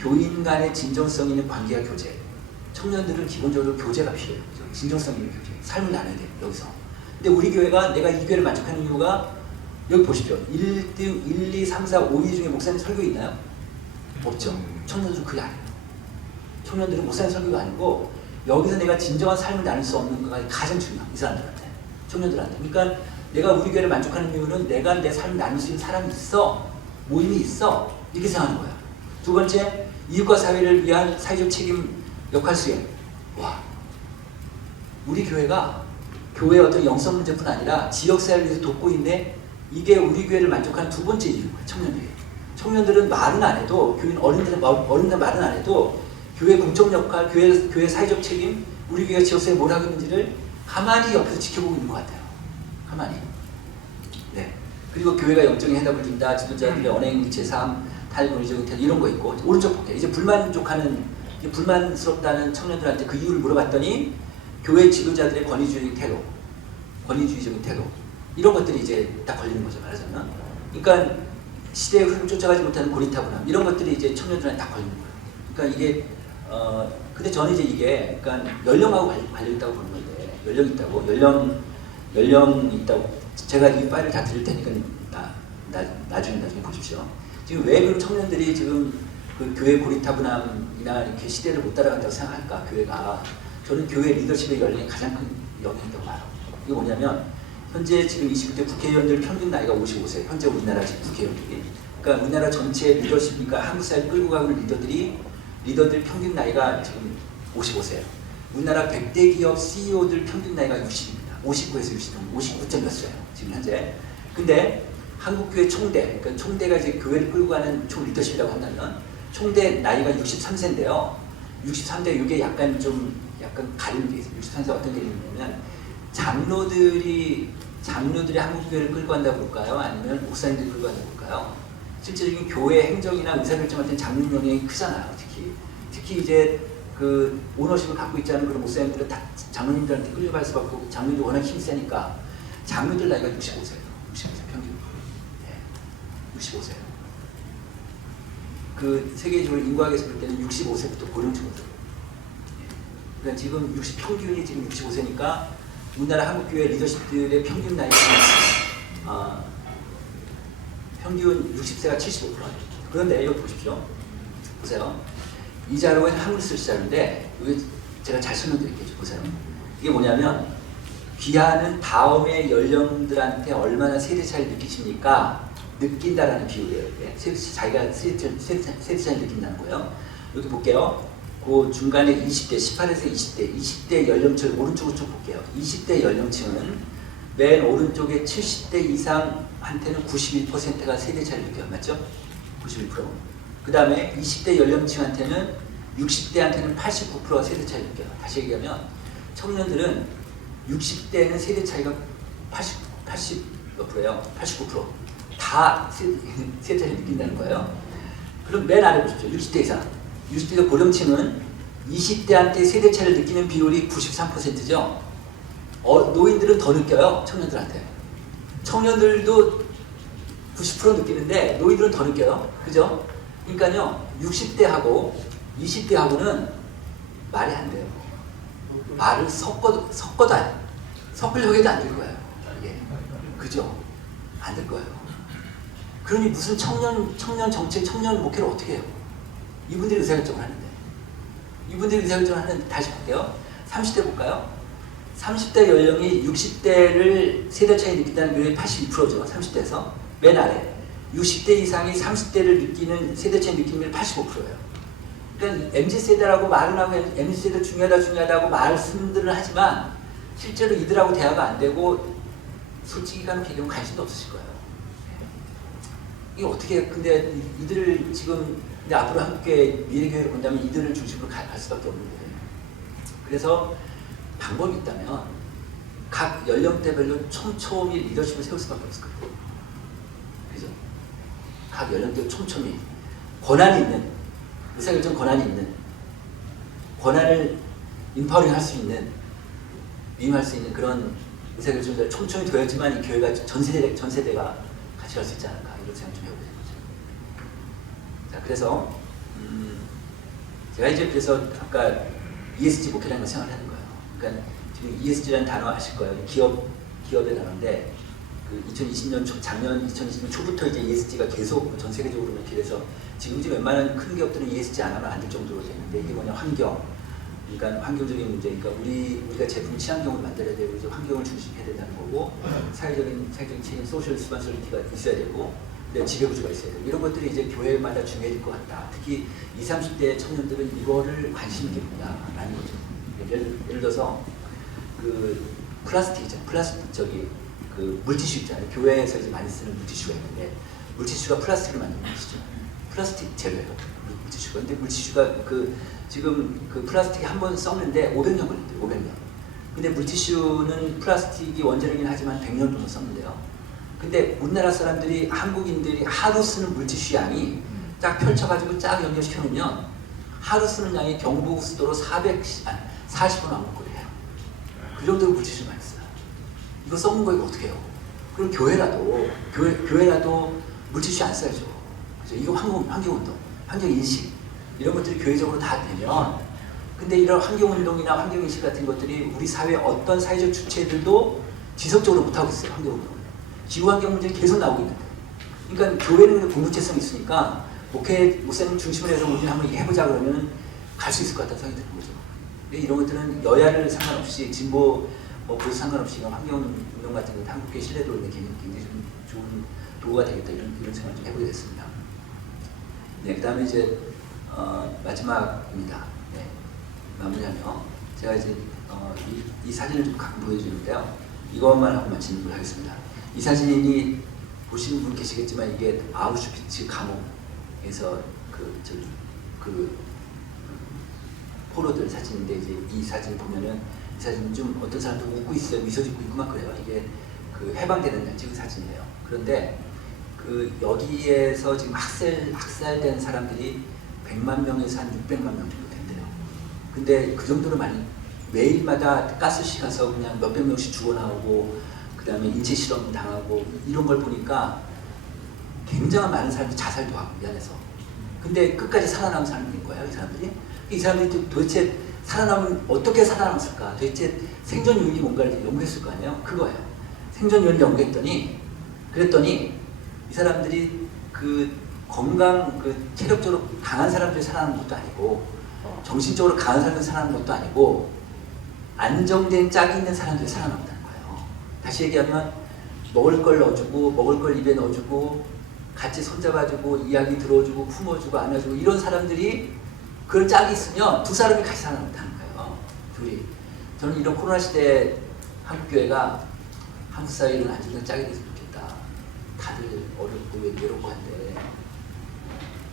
교인 간의 진정성 있는 관계와 교제. 청년들은 기본적으로 교제가 필요해요. 진정성 있는 교제. 삶을 나눠야 돼요. 여기서. 근데 우리 교회가 내가 이 교회를 만족하는 이유가 여기 보십시오. 1등, 1, 2, 3, 4, 5위 중에 목사님 설교 있나요? 없죠. 청년들은 그게 아니에요. 청년들은 목사님 설교가 아니고 여기서 내가 진정한 삶을 나눌 수 없는 거가 가장 중요해요. 이 사람들한테. 청년들한테. 그러니까 내가 우리 교회를 만족하는 이유는 내가 내 삶을 나눌 수 있는 사람이 있어. 모임이 있어. 이렇게 생각하는 거야. 두 번째, 이웃과 사회를 위한 사회적 책임 역할 수행. 와. 우리 교회가 교회의 어떤 영성 문제뿐 아니라 지역사회를 위해서 돕고 있네. 이게 우리 교회를 만족하는 두 번째 이유인 거예요. 청년들이. 청년들은 말은 안 해도, 교인 어른들 말은 안 해도 교회 공적 역할, 교회 사회적 책임, 우리 교회 지역사회에 뭘 하고 있는지를 가만히 옆에서 지켜보고 있는 것 같아요. 가만히. 네. 그리고 교회가 영적인 해답을 준다. 지도자들의 언행, 제3, 탈문의적 태도 이런 거 있고. 오른쪽 볼게요. 이제 불만스럽다는 청년들한테 그 이유를 물어봤더니 교회 지도자들의 권위주의적인 태도 이런 것들이 이제 딱 걸리는 거죠. 말하자면. 그러니까 시대의 흐름 쫓아가지 못하는 고리타분함 이런 것들이 이제 청년들한테 딱 걸리는 거예요. 그러니까 이게 근데 저는 이제 이게 그러니까 연령하고 관련 있다고 보는 건데 연령 있다고 제가 이 파일을 다 드릴 테니까 나중에 보십시오. 지금 왜 그럼 청년들이 지금 그 교회 고리타분함이나 이렇게 시대를 못 따라간다고 생각할까? 교회가 저는 교회 리더십의 연령이 가장 큰 영향이라고 봐요. 이게 뭐냐면 현재 지금 29대 국회의원들 평균 나이가 55세. 현재 우리나라 지금 국회의원들이. 그러니까 우리나라 전체 리더십, 그러니까 한국 사회 끌고 가고 있는 리더들 평균 나이가 지금 55세예요. 우리나라 100대 기업 CEO들 평균 나이가 60입니다. 59에서 60, 59점 몇 세예요. 지금 현재. 근데 한국교회 총대, 그러니까 총대가 이제 교회를 끌고 가는 총 리더십이라고 한다면 총대 나이가 63세인데요. 63대 이게 약간 가리는 게 있어요. 63세 어떤 게 있냐면 장로들이 한국교회를 끌고 간다고 볼까요? 아니면 목사님들이 끌고 간다고 볼까요? 실질적인 교회 행정이나 의사결정할 때는 장로 영향이 크잖아요. 특히 이제 그 오너십을 갖고 있지 않은 그런 목사님들은 다 장로님들한테 끌려갈 수밖에 없고 장로님도 워낙 힘이 세니까 장로들 나이가 65세예요. 65세 평균. 네. 65세예요. 그 세계적으로 인구학에서 볼 때는 65세부터 고령층으로. 그러니까 지금 평균이 지금 65세니까 우리나라 한국교회 리더십들의 평균 나이가 평균 60세가 75%예요. 그런데 여기 보십시오. 보세요. 이 자료는 한글 쓸 자료인데 여기 제가 잘 설명드릴게요. 보세요. 이게 뭐냐면 귀하는 다음의 연령들한테 얼마나 세대 차이를 느끼십니까? 느낀다라는 비율이에요. 자기가 세대 차이를 느낀다는 거예요. 여기 볼게요. 그 중간에 20대, 18에서 20대 연령층 오른쪽으로 쭉 볼게요. 20대 연령층은 맨 오른쪽에 70대 이상한테는 91%가 세대 차이를 느껴요. 맞죠? 91%. 그 다음에 20대 연령층한테는 60대한테는 89%가 세대 차이를 느껴요. 다시 얘기하면 청년들은 60대는 세대 차이가 80몇 프로예요. 89%. 다 세대 차이를 느낀다는 거예요. 그럼 맨 아래 보십시오. 60대 이상. 60대 고령층은 20대한테 세대 차이를 느끼는 비율이 93%죠. 노인들은 더 느껴요. 청년들한테. 청년들도 90% 느끼는데 노인들은 더 느껴요. 그죠? 그러니까요. 60대하고 20대하고는 말이 안 돼요. 말을 섞어도 섞으려고 해도 안 될 거예요. 예. 그죠? 안 될 거예요. 그러니 무슨 청년 정책, 청년 목회를 어떻게 해요? 이분들이 의사결정을 하는데. 이분들이 의사결정을 하는데 다시 볼게요. 30대 볼까요? 30대 연령이 60대를 세대 차이 느낀다는 비율이 82%죠. 30대에서. 맨 아래. 60대 이상이 30대를 느끼는 세대 차이 느끼는 비율이 85%예요. 그러니까 MZ세대라고 말은 하고 MZ세대 중요하다고 말씀들을 하지만 실제로 이들하고 대화가 안 되고 솔직히 가는 배경 관심도 없으실 거예요. 이게 어떻게 근데 이들을 지금 근데 앞으로 한국의 미래교회를 본다면 이들을 중심으로 갈 수밖에 없는데 그래서 방법이 있다면 각 연령대별로 촘촘히 리더십을 세울 수밖에 없을 거예요. 그죠? 각 연령대 촘촘히 권한이 있는 의사결정 권한이 있는 권한을 인파워링 할 수 있는 위임할 수 있는 그런 의사결정자를 촘촘히 둬야지만 이 교회가 전 세대가 같이 갈 수 있지 않을까 이런 생각 좀 해보게 되죠. 자 그래서 제가 이제 그래서 아까 ESG 목회라는 걸 생각하는 거예요. 그러니까 지금 ESG라는 단어 아실 거예요. 기업의 단어인데 그 2020년 작년 2020년 초부터 이제 ESG가 계속 전 세계적으로 이렇게 돼서 지금 이제 웬만한 큰 기업들은 ESG 안 하면 안 될 정도로 되는데 이게 뭐냐 환경. 그러니까 환경적인 문제, 그러니까 우리가 제품 친환경을 만들어야 되고 이제 환경을 중심해야 된다는 거고 사회적인 책임, 소셜 리스폰시빌리티가 있어야 되고 지배구조가 있어야 되고 이런 것들이 이제 교회마다 중요해질 것 같다. 특히 20, 30대 청년들은 이거를 관심 있게 본다라는 거죠. 예를 들어서 그 플라스틱 있잖아요. 그 물티슈 있잖아요. 교회에서 이제 많이 쓰는 물티슈가 있는데 물티슈가 플라스틱을 만드는 것이죠. 플라스틱 재료예요. 물티슈가. 근데 물티슈가 지금 그 플라스틱이 한 번 썩는데 500년 걸린대요. 500년. 근데 물티슈는 플라스틱이 원재료긴 하지만 100년 정도 썩는데요. 근데 우리나라 사람들이 한국인들이 하루 쓰는 물티슈 양이 딱 펼쳐가지고 쫙 연결시켜 놓으면 하루 쓰는 양이 경부고속도로 40분 왕복거리예요. 그 정도로 물티슈를 많이 써요. 이거 썩는 거 이거 어떻게 해요? 그럼 교회라도 물티슈 안 써야죠. 그죠? 이거 환경운동, 환경인식 이런 것들이 교회적으로 다 되면 근데 이런 환경운동이나 환경인식 같은 것들이 우리 사회 어떤 사회적 주체들도 지속적으로 못하고 있어요. 환경운동을. 기후환경 문제는 계속 나오고 있는데 그러니까 교회는 공동체성이 있으니까 목사님 중심으로 해서 우리는 한번 해보자 그러면 갈 수 있을 것 같다는 생각이 드는 거죠. 근데 이런 것들은 여야를 상관없이 진보 보수 상관없이 이런 환경운동 같은 것도 한국의 신뢰도를 굉장히 좀 좋은 도구가 되겠다 이런 생각을 좀 해보게 됐습니다. 네, 그 다음에 이제 마지막입니다. 네, 마무리하며 제가 이제 이 사진을 좀 가끔 보여주는데요. 이것만 하고 마치도록 하겠습니다. 이 사진이 보시는 분 계시겠지만 이게 아우슈비츠 감옥에서 그 포로들 사진인데 이제 이 사진 보면은 이 사진 좀 어떤 사람도 웃고 있어요. 미소 짓고 있고 막 그래요. 이게 그 해방되는 날 찍은 사진이에요. 그런데 그 여기에서 지금 학살된 사람들이 100만 명에서 한 600만 명 정도 된대요. 근데 그 정도로 많이 매일마다 가스실 가서 그냥 몇백 명씩 죽어나오고 그 다음에 인체 실험 당하고 이런 걸 보니까 굉장히 많은 사람들이 자살도 하고 미안해서 근데 끝까지 살아남은 사람들인 거예요. 이 사람들이. 이 사람들이 도대체 살아남은 어떻게 살아남았을까? 도대체 생존 요인이 뭔가를 연구했을 거 아니에요? 그거예요. 생존 요인을 연구했더니 그랬더니 이 사람들이 그 건강, 체력적으로 강한 사람들이 살아남은 것도 아니고 정신적으로 강한 사람들이 살아남은 것도 아니고 안정된 짝이 있는 사람들이 살아남았다는 거예요. 다시 얘기하면 먹을 걸 넣어주고 먹을 걸 입에 넣어주고 같이 손잡아주고 이야기 들어주고 품어주고 안아주고 이런 사람들이 그런 짝이 있으면 두 사람이 같이 살아남았다는 거예요. 둘이. 저는 이런 코로나 시대에 한국교회가 한국 사회는 안정된 짝이 됐으면 좋겠다. 다들 어렵고 외롭고 한데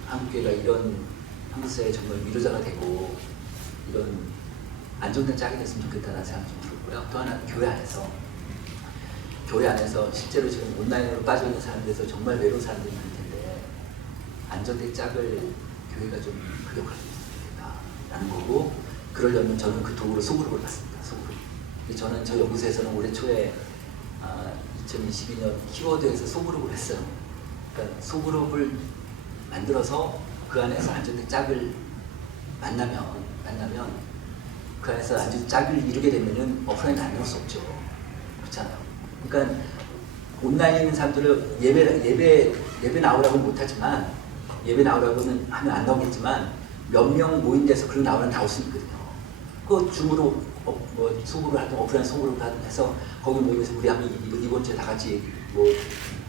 한국교회가 이런 한국 사회에 정말 위로자가 되고 이런 안정된 짝이 됐으면 좋겠다는 생각이 좀 들었고요. 또 하나 교회 안에서 실제로 지금 온라인으로 빠져 있는 사람들에서 정말 외로운 사람들이 많을 텐데 안정된 짝을 교회가 좀 그 역할을 했으면 좋겠다라는 거고, 그러려면 저는 그 도구로 소그룹을 봤습니다. 소그룹. 저는 저 연구소에서는 올해 초에 2022년 키워드에서 소그룹을 했어요. 그러니까 소그룹을 만들어서 그 안에서 안정된 짝을 만나면 그 안에서 안정된 짝을 이루게 되면은 오프라인은 안 나올 수 없죠. 그렇잖아요. 그러니까 온라인에 있는 사람들을 예배 나오라고는 못하지만, 예배 나오라고는 하면 안 나오겠지만 몇 명 모인 데서 그런 나오면 나올 수 있거든요. 그 줌으로 뭐 소그룹을 하든 오프라인 소그룹을 하든 해서 거기 모여서 우리 한번 이번 주에 다 같이 뭐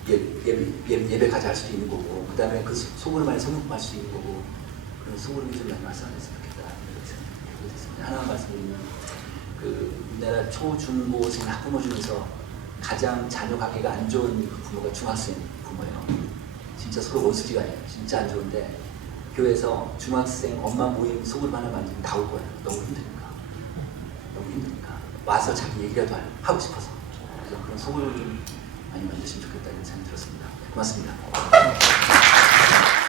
예배 가자 할 수도 있는 거고, 그 다음에 그 소그룹 안에 성육할 수 있는 거고, 그런 소그룹이 좀 많이 말씀하셨으면 좋겠다. 하나만 말씀드리면, 그 우리나라 초, 중, 고생 학부모 중에서 가장 자녀 관계가 안 좋은 부모가 중학생 부모예요. 진짜 서로 원수지간이에요. 진짜 안 좋은데 교회에서 중학생 엄마 모임 소그룹 하나 만들면 나올 거예요. 너무 힘드니까 와서 자기 얘기라도 하고 싶어서. 그래서 그런 소그룹을 좀 많이 만드시면 좋겠다는 생각이 들었습니다. 고맙습니다.